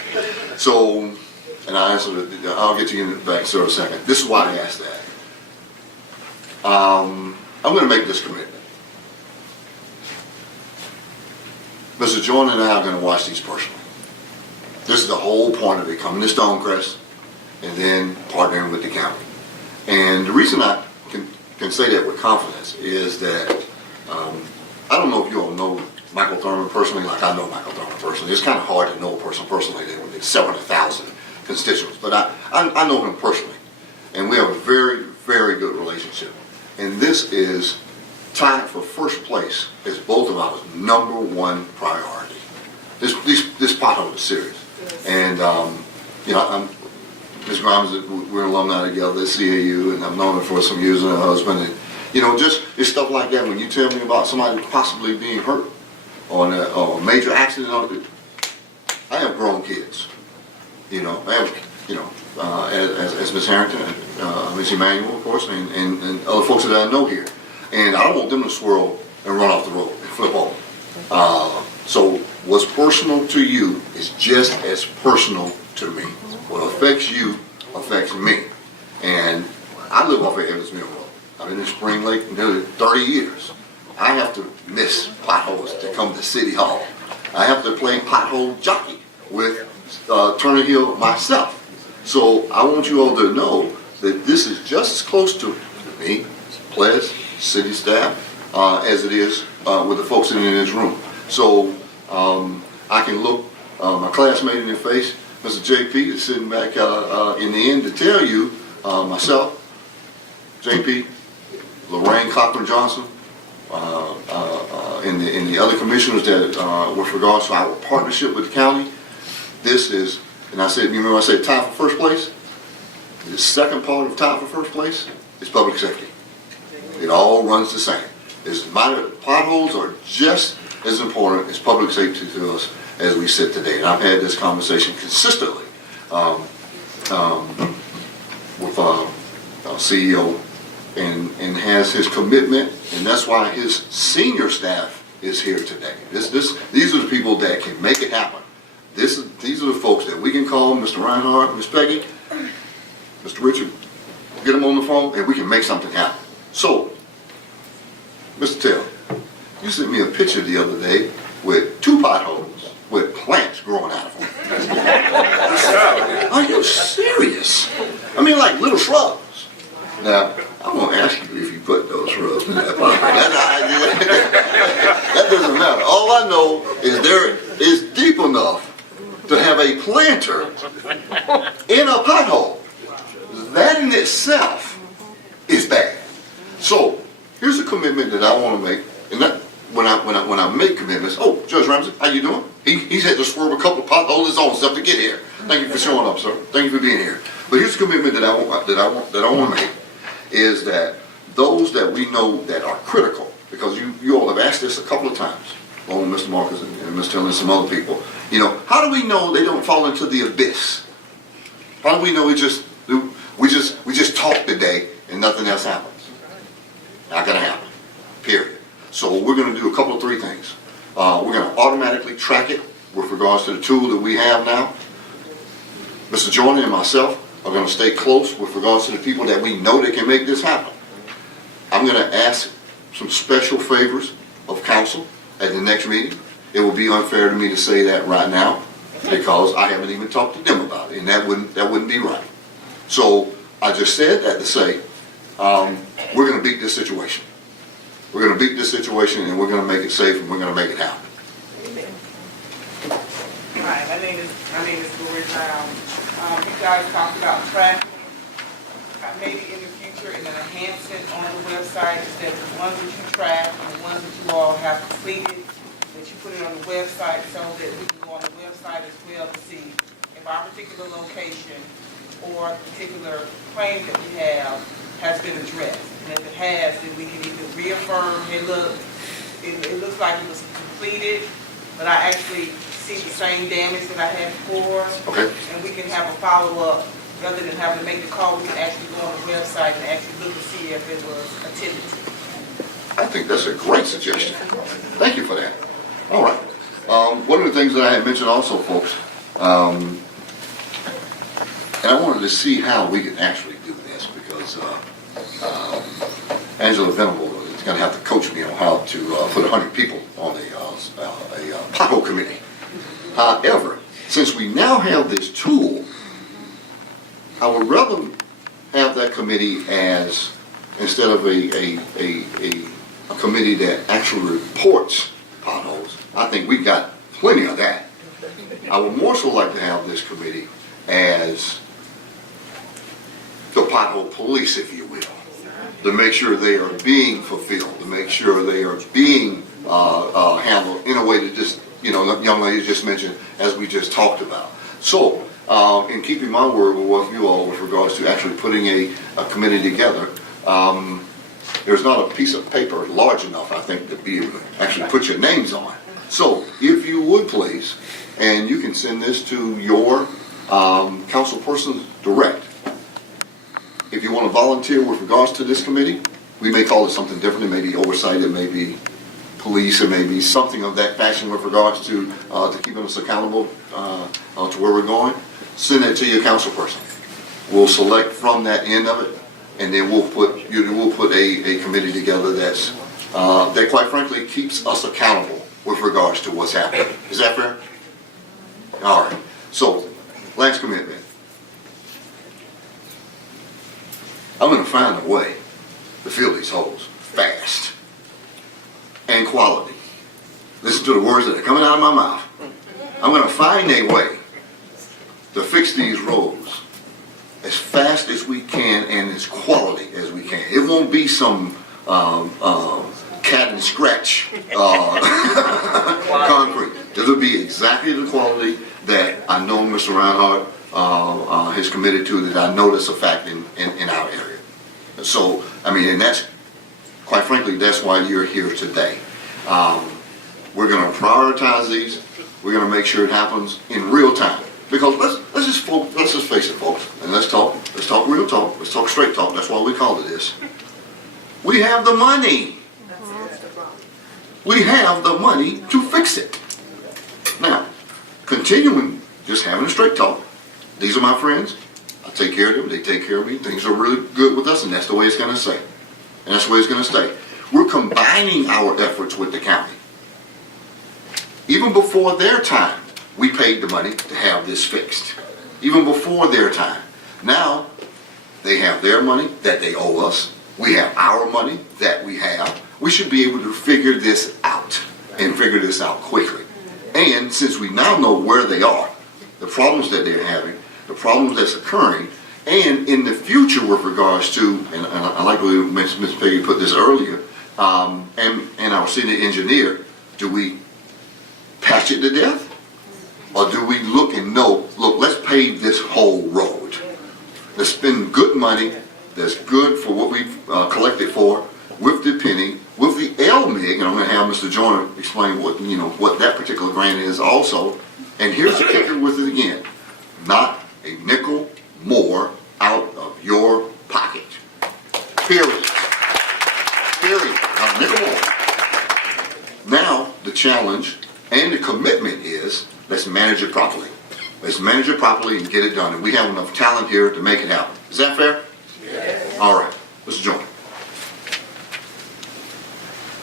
So, and I'll get to you in the back, sir, in a second. This is why I asked that. I'm going to make this commitment. Mr. Jordan and I are going to watch these personally. This is the whole point of it, coming to Stonecrest and then partnering with the county. And the reason I can say that with confidence is that I don't know if you all know Michael Thurman personally, like I know Michael Thurman personally. It's kind of hard to know a person personally with 700,000 constituents, but I know him personally. And we have a very, very good relationship. And this is tied for first place as both of our #1 priority. This pothole is serious. And, you know, Ms. Grimes, we're alumni together at CAU, and I've known her for some years and her husband. And, you know, just it's stuff like that. When you tell me about somebody possibly being hurt or a major accident, I have grown kids. You know, I have, you know, as Ms. Harrington, Ms. Emanuel, of course, and other folks that I know here. And I don't want them to swirl and run off the road and flip over. So what's personal to you is just as personal to me. What affects you affects me. And I live off of Evans Mill Road. I've been in Spring Lake nearly 30 years. I have to miss potholes to come to City Hall. I have to play pothole jockey with Turner Hill myself. So I want you all to know that this is just as close to me, pledge, city staff, as it is with the folks sitting in this room. So I can look my classmate in the face. Mr. JP is sitting back in the end to tell you, myself, JP, Lorraine Cochran Johnson, and the other commissioners that, with regards to our partnership with the county, this is, and I said, you remember I said tie for first place? The second part of tie for first place is public safety. It all runs the same. Potholes are just as important as public safety to us as we sit today. And I've had this conversation consistently with our CEO and has his commitment, and that's why his senior staff is here today. These are the people that can make it happen. These are the folks that we can call, Mr. Reinhardt, Ms. Peggy, Mr. Richard, get them on the phone, and we can make something happen. So, Mr. Taylor, you sent me a picture the other day with 2 potholes with plants growing out of them. Are you serious? I mean, like little shrubs. Now, I'm going to ask you if you put those shrubs in that pothole. That doesn't matter. All I know is there is deep enough to have a planter in a pothole. That in itself is bad. So, here's a commitment that I want to make, and that when I make commitments. Oh, Judge Ramsey, how you doing? He's had to swerve a couple of potholes his own stuff to get here. Thank you for showing up, sir. Thank you for being here. But here's a commitment that I want to make is that those that we know that are critical, because you all have asked this a couple of times, along with Mr. Marcus and Ms. Taylor and some other people. You know, how do we know they don't fall into the abyss? How do we know we just talk today and nothing else happens? Not going to happen, period. So we're going to do a couple of 3 things. We're going to automatically track it with regards to the tool that we have now. Mr. Jordan and myself are going to stay close with regards to the people that we know that can make this happen. I'm going to ask some special favors of council at the next meeting. It would be unfair to me to say that right now because I haven't even talked to them about it, and that wouldn't be right. So I just said that to say we're going to beat this situation. We're going to beat this situation, and we're going to make it safe, and we're going to make it happen. Hi, my name is Lori Brown. You guys talked about tracking. Maybe in the future, in an enhancement on the website, instead of the ones that you track and the ones that you all have completed, that you put it on the website so that we can go on the website as well to see if our particular location or particular claim that we have has been addressed. And if it has, then we can either reaffirm, hey look, it looks like it was completed, but I actually see the same damage that I had before. Okay. And we can have a follow-up. Rather than having to make the call, we can actually go on the website and actually look to see if it was attended to. I think that's a great suggestion. Thank you for that. All right. One of the things that I had mentioned also, folks, and I wanted to see how we can actually do this because Angela Venable is going to have to coach me on how to put 100 people on a pothole committee. However, since we now have this tool, I would rather have that committee as, instead of a committee that actually reports potholes. I think we've got plenty of that. I would more so like to have this committee as the pothole police, if you will, to make sure they are being fulfilled, to make sure they are being handled in a way that just, the young lady just mentioned, as we just talked about. So, in keeping my word with you all with regards to actually putting a committee together, there's not a piece of paper large enough, I think, to be able to actually put your names on. So, if you would please, and you can send this to your council persons direct. If you want to volunteer with regards to this committee, we may call it something different. It may be oversight, it may be police, it may be something of that fashion with regards to keeping us accountable to where we're going. Send it to your council person. We'll select from that end of it, and then we'll put a committee together that quite frankly keeps us accountable with regards to what's happening. Is that fair? All right. So, last commitment. I'm going to find a way to fill these holes fast and quality. Listen to the words that are coming out of my mouth. I'm going to find a way to fix these roads as fast as we can and as quality as we can. It won't be some cat and scratch concrete. It'll be exactly the quality that I know Mr. Reinhardt has committed to, that I know that's a fact in our area. So, and that's, quite frankly, that's why you're here today. We're going to prioritize these. We're going to make sure it happens in real time. Because let's just face it, folks, and let's talk real talk. Let's talk straight talk. That's why we call it this. We have the money. We have the money to fix it. Now, continuing just having a straight talk. These are my friends. I take care of them. They take care of me. Things are really good with us, and that's the way it's going to stay. And that's the way it's going to stay. We're combining our efforts with the county. Even before their time, we paid the money to have this fixed. Even before their time. Now, they have their money that they owe us. We have our money that we have. We should be able to figure this out and figure this out quickly. And since we now know where they are, the problems that they're having, the problems that's occurring, and in the future with regards to, and I like the way Ms. Peggy put this earlier, and our city engineer, do we patch it to death? Or do we look and know, look, let's pave this whole road. Let's spend good money that's good for what we've collected for, with the penny, with the LMIG, and I'm going to have Mr. Joyner explain what that particular grant is also. And here's the kicker with it again. Not a nickel more out of your pocket. Period. Period. Not a nickel more. Now, the challenge and the commitment is, let's manage it properly. let's manage it properly and get it done. And we have enough talent here to make it happen. Is that fair? Yes. All right, Mr. Jones.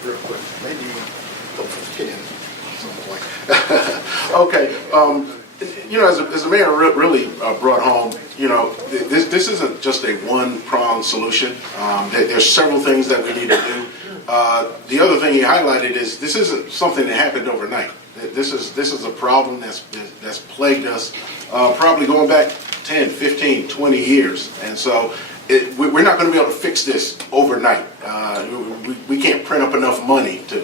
Real quick, maybe folks can, something like okay, as the mayor really brought home, this isn't just a one-pronged solution. There's several things that we need to do. The other thing he highlighted is this isn't something that happened overnight. This is a problem that's plagued us probably going back 10, 15, 20 years. And so we're not going to be able to fix this overnight. We can't print up enough money to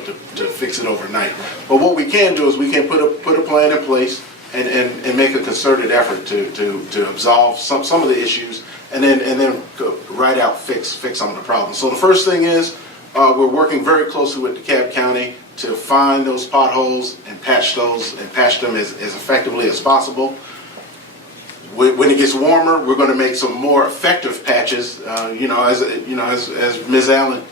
fix it overnight. But what we can do is we can put a plan in place and make a concerted effort to absolve some of the issues and then right out fix some of the problems. So the first thing is we're working very closely with DeKalb County to find those potholes and patch them as effectively as possible. When it gets warmer, we're going to make some more effective patches. As Ms. Allen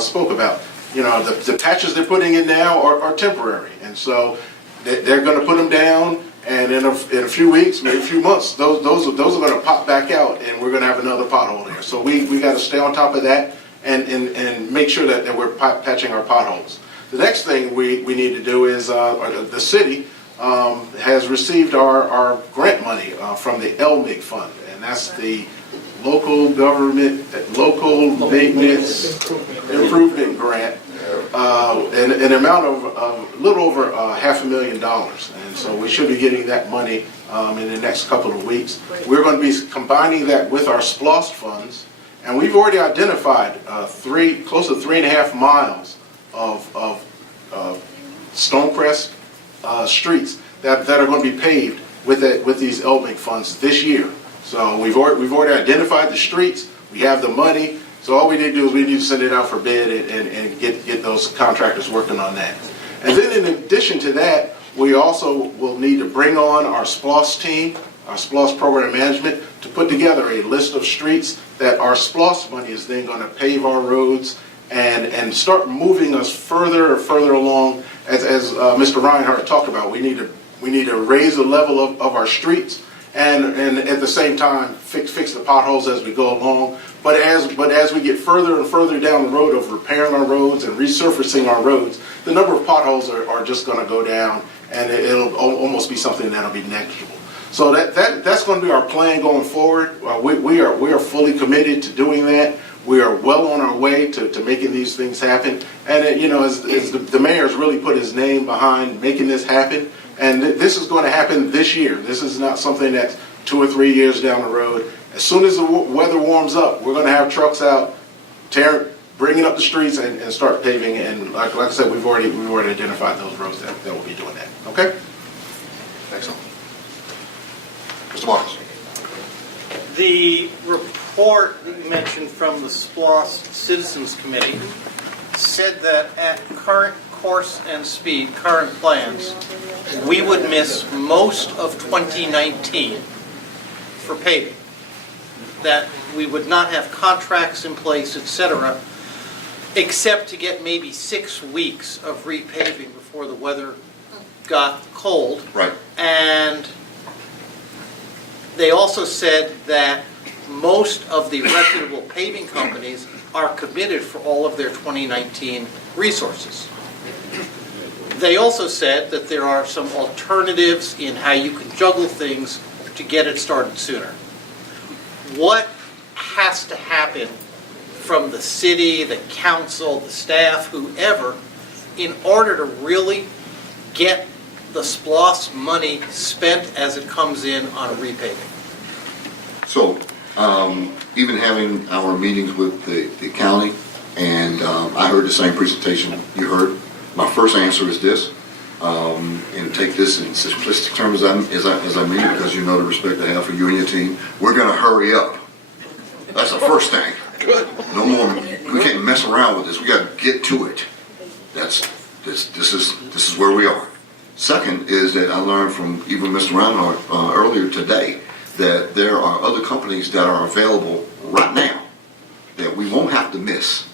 spoke about, the patches they're putting in now are temporary, and so they're going to put them down. And in a few weeks, maybe a few months, those are going to pop back out, and we're going to have another pothole there. So we got to stay on top of that and make sure that we're patching our potholes. The next thing we need to do is the city has received our grant money from the LMIG fund, and that's the Local Maintenance Improvement Grant, an amount of a little over $500,000. And so we should be getting that money in the next couple of weeks. We're going to be combining that with our SPLOST funds, and we've already identified close to 3.5 miles of Stonecrest streets that are going to be paved with these LMIG funds this year. So we've already identified the streets. We have the money. So all we need to do is we need to send it out for bid and get those contractors working on that. And then in addition to that, we also will need to bring on our SPLOST team, our SPLOST program management, to put together a list of streets that our SPLOST money is then going to pave our roads and start moving us further and further along. As Mr. Reinhardt talked about, we need to raise the level of our streets and at the same time fix the potholes as we go along. But as we get further and further down the road of repairing our roads and resurfacing our roads, the number of potholes are just going to go down, and it'll almost be something that'll be negligible. So that's going to be our plan going forward. We are fully committed to doing that. We are well on our way to making these things happen. And as the mayor's really put his name behind making this happen, and this is going to happen this year. This is not something that's 2 or 3 years down the road. As soon as the weather warms up, we're going to have trucks out, bringing up the streets and start paving. And like I said, we've already identified those roads that will be doing that. Okay? Excellent. Mr. Marcus. The report that you mentioned from the SPLOST Citizens Committee said that at current course and speed, current plans, we would miss most of 2019 for paving. That we would not have contracts in place, etc., except to get maybe 6 weeks of repaving before the weather got cold. Right. And they also said that most of the reputable paving companies are committed for all of their 2019 resources. They also said that there are some alternatives in how you can juggle things to get it started sooner. What has to happen from the city, the council, the staff, whoever, in order to really get the SPLOST money spent as it comes in on repaving? So, even having our meetings with the county, and I heard the same presentation you heard. My first answer is this, and take this in simplistic terms as I mean it, because you know the respect I have for you and your team. We're going to hurry up. That's the first thing. Good. No more. We can't mess around with this. We got to get to it. This is where we are. Second is that I learned from even Mr. Reinhardt earlier today that there are other companies that are available right now that we won't have to miss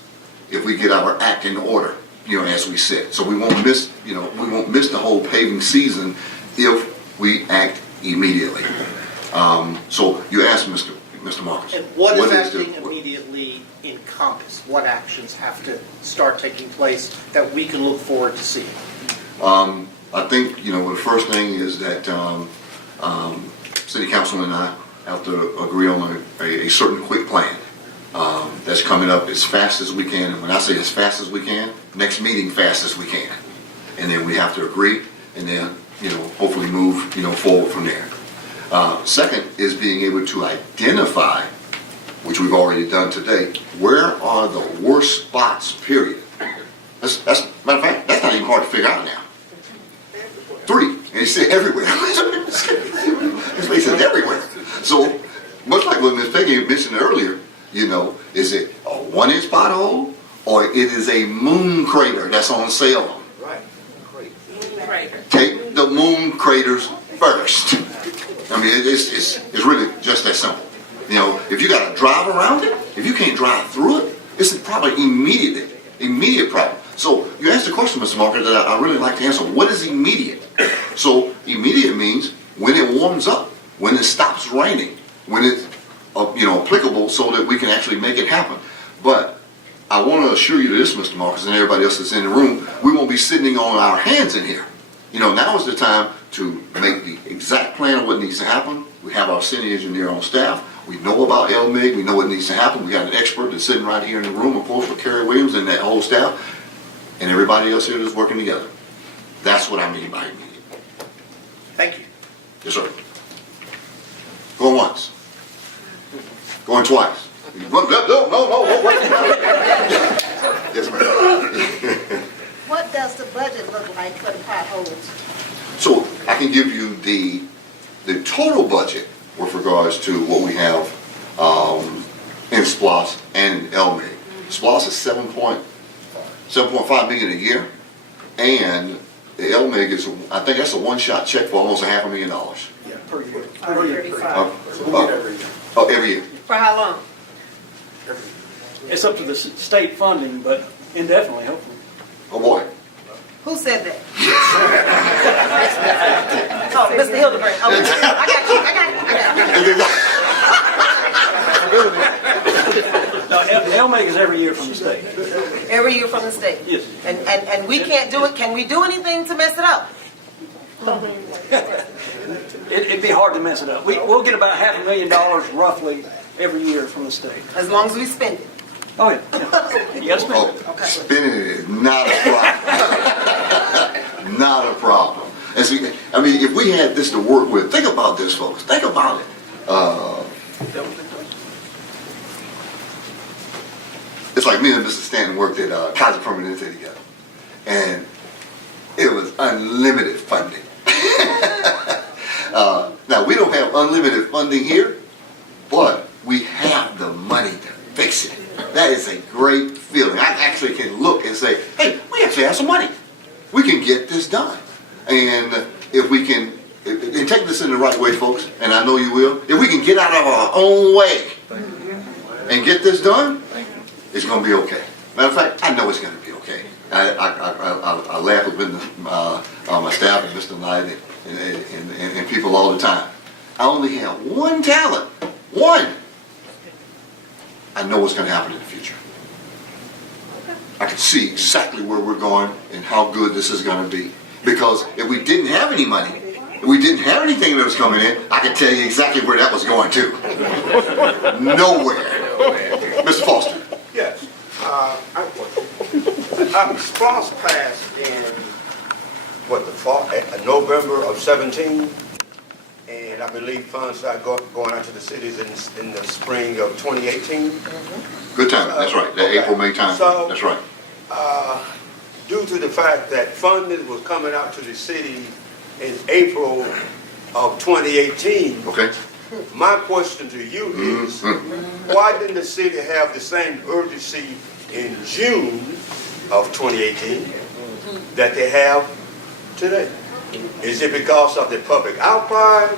if we get our act in order, as we said. So we won't miss the whole paving season if we act immediately. So you asked Mr. Marcus. And what is that the- being immediately encompassed? What actions have to start taking place that we can look forward to seeing? I think, the first thing is that City Council and I have to agree on a certain quick plan that's coming up as fast as we can. And when I say as fast as we can, next meeting fast as we can. And then we have to agree and then, hopefully move, forward from there. Second is being able to identify, which we've already done today, where are the worst spots, period. That's matter of fact, that's not even hard to figure out now. 3, and he said everywhere. He said everywhere. So, much like what Ms. Peggy mentioned earlier, is it a 1-inch pothole or it is a moon crater that's on Salem? Right. Take the moon craters first. I mean, it's really just that simple. If you got to drive around it, if you can't drive through it, it's probably immediate problem. So you asked a question, Mr. Marker, that I really like to answer. What is immediate? So immediate means when it warms up, when it stops raining, when it's applicable so that we can actually make it happen. But I want to assure you this, Mr. Marcus, and everybody else that's in the room, we won't be sitting on our hands in here. Now is the time to make the exact plan of what needs to happen. We have our city engineer on staff. We know about LMIG. We know what needs to happen. We got an expert that's sitting right here in the room, of course, with Kerry Williams and that whole staff, and everybody else here that's working together. That's what I mean by immediate. Thank you. Yes, sir. Going once. Going twice. No, wait. Yes, ma'am. What does the budget look like for the potholes? So I can give you the total budget with regards to what we have in SPLOS and in LMIG. SPLOS is $7.5 million a year, and the LMIG is, I think that's a one-shot check for almost $500,000. Yeah, per year. Every year. For how long? It's up to the state funding, but indefinitely, hopefully. Oh, boy. Who said that? Oh, Mr. Hildebrand. Oh, I got you. No, LMIG is every year from the state. Every year from the state? Yes. And we can't do it. Can we do anything to mess it up? It'd be hard to mess it up. We'll get about $500,000 roughly every year from the state. As long as we spend it. Oh, yeah. You gotta spend it. Spending it is not a problem. Not a problem. If we had this to work with, think about this, folks. Think about it. It's like me and Mr. Stanton worked at Kaiser Permanente together. And it was unlimited funding. Now, we don't have unlimited funding here, but we have the money to fix it. That is a great feeling. I actually can look and say, hey, we actually have some money. We can get this done. And if we can, and take this in the right way, folks, and I know you will, if we can get out of our own way and get this done, it's going to be okay. Matter of fact, I know it's going to be okay. I laugh with my staff and Mr. Knight and people all the time. I only have one talent. One. I know what's going to happen in the future. I can see exactly where we're going and how good this is going to be. Because if we didn't have any money, if we didn't have anything that was coming in, I could tell you exactly where that was going to. Nowhere. Mr. Foster. Yes. SPLOS passed in the fall, November of 17, and I believe funds started going out to the cities in the spring of 2018. Good time. That's right. That April, May time. So, that's right. Due to the fact that funding was coming out to the city in April of 2018. Okay. My question to you is, why didn't the city have the same urgency in June of 2018 that they have today? Is it because of the public outcry,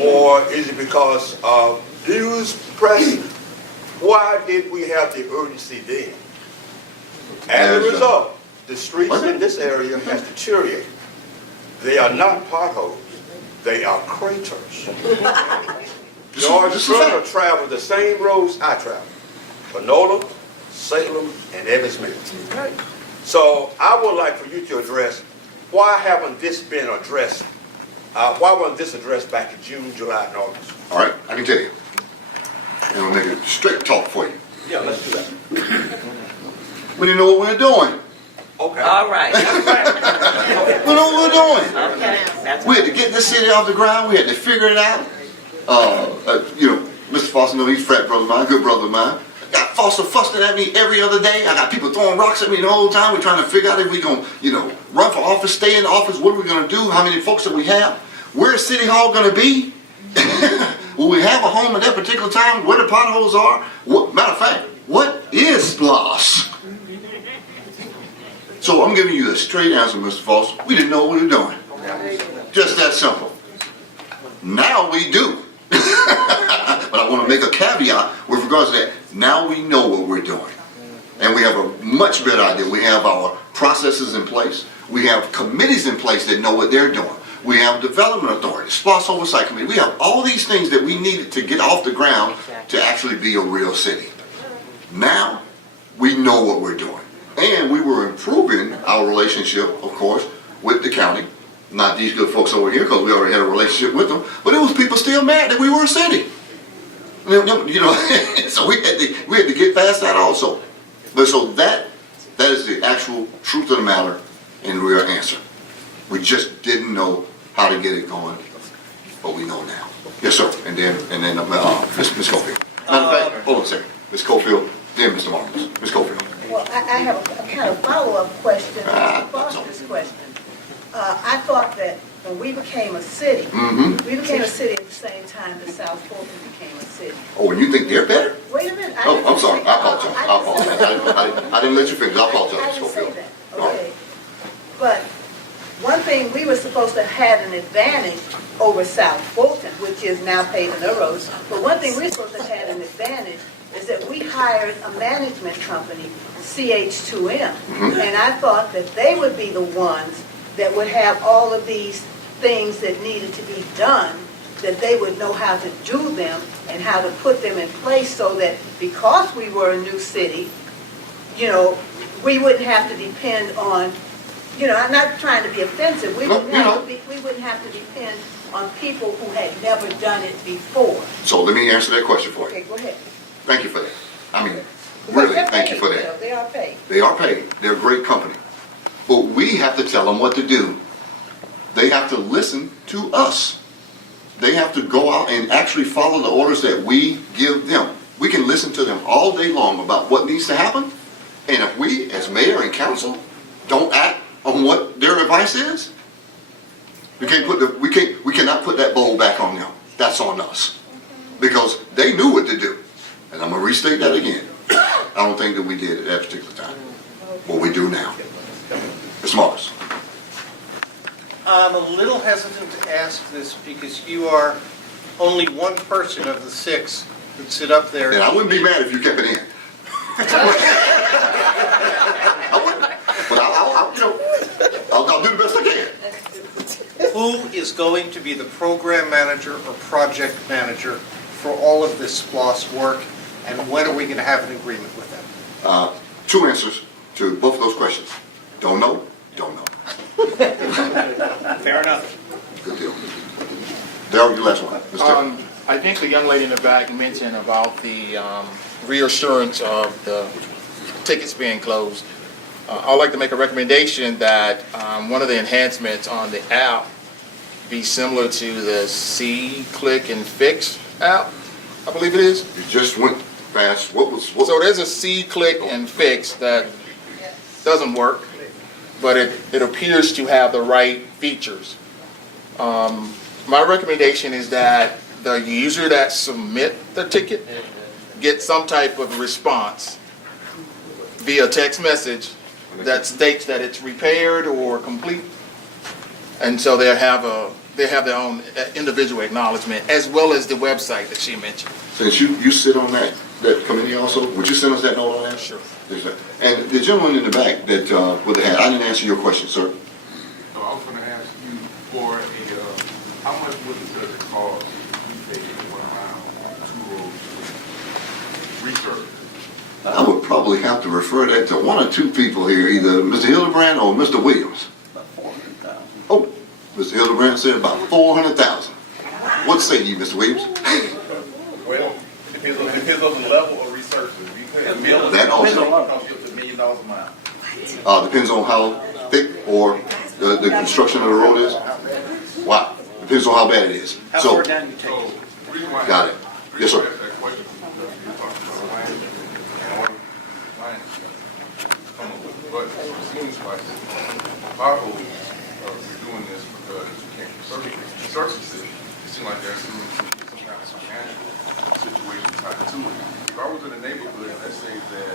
or is it because of news press? Why did we have the urgency then? As a result, the streets in this area has deteriorated. They are not potholes. They are craters. George Turner traveled the same roads I traveled. Panola, Salem, and Evans Mills. So I would like for you to address, why haven't this been addressed? Why wasn't this addressed back in June, July, and August? All right, I can tell you. And I'll make it straight talk for you. Yeah, let's do that. We didn't know what we were doing. Okay. All right. We know what we're doing. Okay. We had to get this city off the ground. We had to figure it out. Mr. Foster, he's a frat brother of mine, good brother of mine. Got Foster fussing at me every other day. I got people throwing rocks at me the whole time. We're trying to figure out if we're going to, run for office, stay in office. What are we going to do? How many folks that we have? Where's City Hall going to be? Will we have a home at that particular time? Where the potholes are? Matter of fact, what is SPLOST? So I'm giving you a straight answer, Mr. Foster. We didn't know what we were doing. Just that simple. Now we do. But I want to make a caveat with regards to that. Now we know what we're doing. And we have a much better idea. We have our processes in place. We have committees in place that know what they're doing. We have development authority, SPLOST oversight committee. We have all these things that we needed to get off the ground to actually be a real city. Now we know what we're doing. And we were improving our relationship, of course, with the county. Not these good folks over here, because we already had a relationship with them. But it was people still mad that we were a city. So we had to get past that also. But so that is the actual truth of the matter and real answer. We just didn't know how to get it going, but we know now. Yes, sir. And then Ms. Cofield. Matter of fact, hold on a second. Ms. Cofield, then Mr. Marcus. Ms. Cofield. Well, I have a kind of follow-up question to Foster's question. I thought that when we became a city, we became a city at the same time that South Fulton became a city. Oh, and you think they're better? Wait a minute. I'm sorry. I apologize. I didn't let you finish. I apologize, I Ms. didn't say Cofield. that. Okay. But one thing we were supposed to have an advantage over South Fulton, which is now paving the roads. But one thing we're supposed to have an advantage is that we hired a management company, CH2M. And I thought that they would be the ones that would have all of these things that needed to be done, that they would know how to do them and how to put them in place so that because we were a new city, we wouldn't have to depend on, I'm not trying to be offensive, we wouldn't have to depend on people who had never done it before. So let me answer that question for you. Okay, go ahead. Thank you for that. I mean, really, thank you for that. They are paid. They are paid. They're a great company. But we have to tell them what to do. They have to listen to us. They have to go out and actually follow the orders that we give them. We can listen to them all day long about what needs to happen. And if we, as mayor and council, don't act on what their advice is, we cannot put that bowl back on them. That's on us. Because they knew what to do. And I'm going to restate that again. I don't think that we did at that particular time. What we do now. Mr. Morris. I'm a little hesitant to ask this because you are only one person of the 6 that sit up there. And I wouldn't be mad if you kept it in. I wouldn't. But I'll do the best I can. Who is going to be the program manager or project manager for all of this SPLOST work, and when are we going to have an agreement with them? 2 answers to both of those questions. Don't know. Don't know. Fair enough. Good deal. Darryl, your last one. I think the young lady in the back mentioned about the reassurance of the tickets being closed. I'd like to make a recommendation that one of the enhancements on the app be similar to the See, Click, and Fix app, I believe it is. You just went fast. So there's a See, Click, and Fix that doesn't work, but it appears to have the right features. My recommendation is that the user that submit the ticket get some type of response via text message that states that it's repaired or complete, and so they have their own individual acknowledgement as well as the website that she mentioned. Since you sit on that committee also, would you send us that note on that? Sure. And the gentleman in the back that with the hat, I didn't answer your question, sir. So I was going to ask you for how much does it cost if you take one around two roads resurface? I would probably have to refer that to one or two people here, either Mr. Hildebrand or Mr. Williams. About 400,000. Oh, Mr. Hildebrand said about 400,000. What say you, Mr. Williams? Well, depends on the level of resurface. You pay a million, That also. it costs you up to $1 million a mile. Depends on how thick or the construction of the road is. Wow, depends on how bad it is. How So, far down you take it? got it. Yes, sir. But it seems like potholes, we're doing this because we can't resurface it. It seems like there's some kind of financial situation tied to it. If I was in a neighborhood, let's say that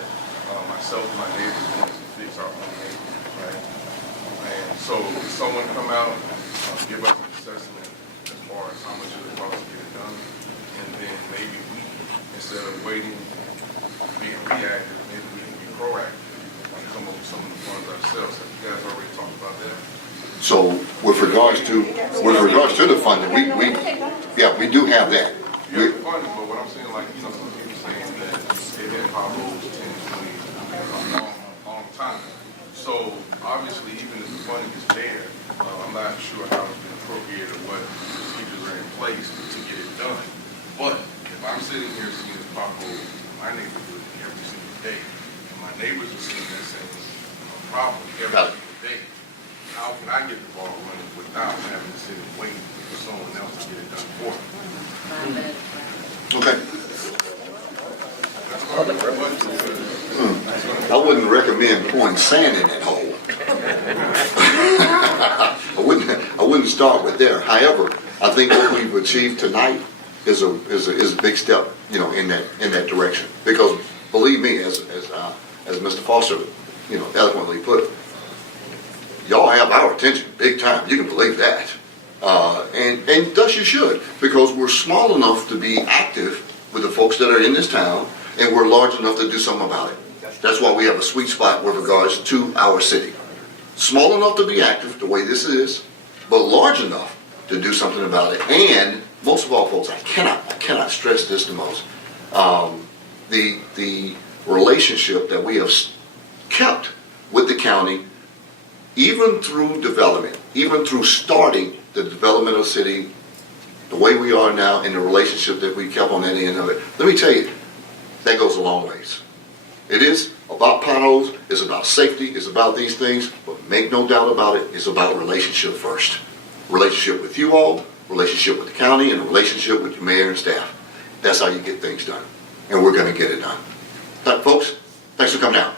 myself and my neighbors wanted to fix our own neighborhood, right? And so if someone come out, give us an assessment as far as how much it would cost to get it done, and then maybe we, instead of waiting, being reactive, maybe we can be proactive and come up with some of the funds ourselves. Have you guys already talked about that? So with regards to the funding, we do have that. Yeah, the funding, but what I'm saying, like, some people saying that they've had potholes 10, 20, a long time. So obviously, even if the funding is there, I'm not sure how it's been appropriated or what procedures are in place to get it done. But if I'm sitting here seeing the potholes in my neighborhood every single day, and my neighbors are seeing that same problem every single day, how can I get the ball running without having to sit and wait for someone else to get it done for me? Okay. I wouldn't recommend pouring sand in that hole. I wouldn't start with there. However, I think what we've achieved tonight is a big step, in that direction. Because believe me, as Mr. Foster, eloquently put, y'all have our attention big time. You can believe that. And thus you should, because we're small enough to be active with the folks that are in this town, and we're large enough to do something about it. That's why we have a sweet spot with regards to our city. Small enough to be active the way this is, but large enough to do something about it. And most of all, folks, I cannot stress this the most. The relationship that we have kept with the county, even through development, even through starting the development of the city, the way we are now, and the relationship that we kept on that end of it, let me tell you, that goes a long ways. It is about potholes, it's about safety, it's about these things, but make no doubt about it, it's about relationship first. Relationship with you all, relationship with the county, and a relationship with the mayor and staff. That's how you get things done. And we're going to get it done. Folks, thanks for coming out.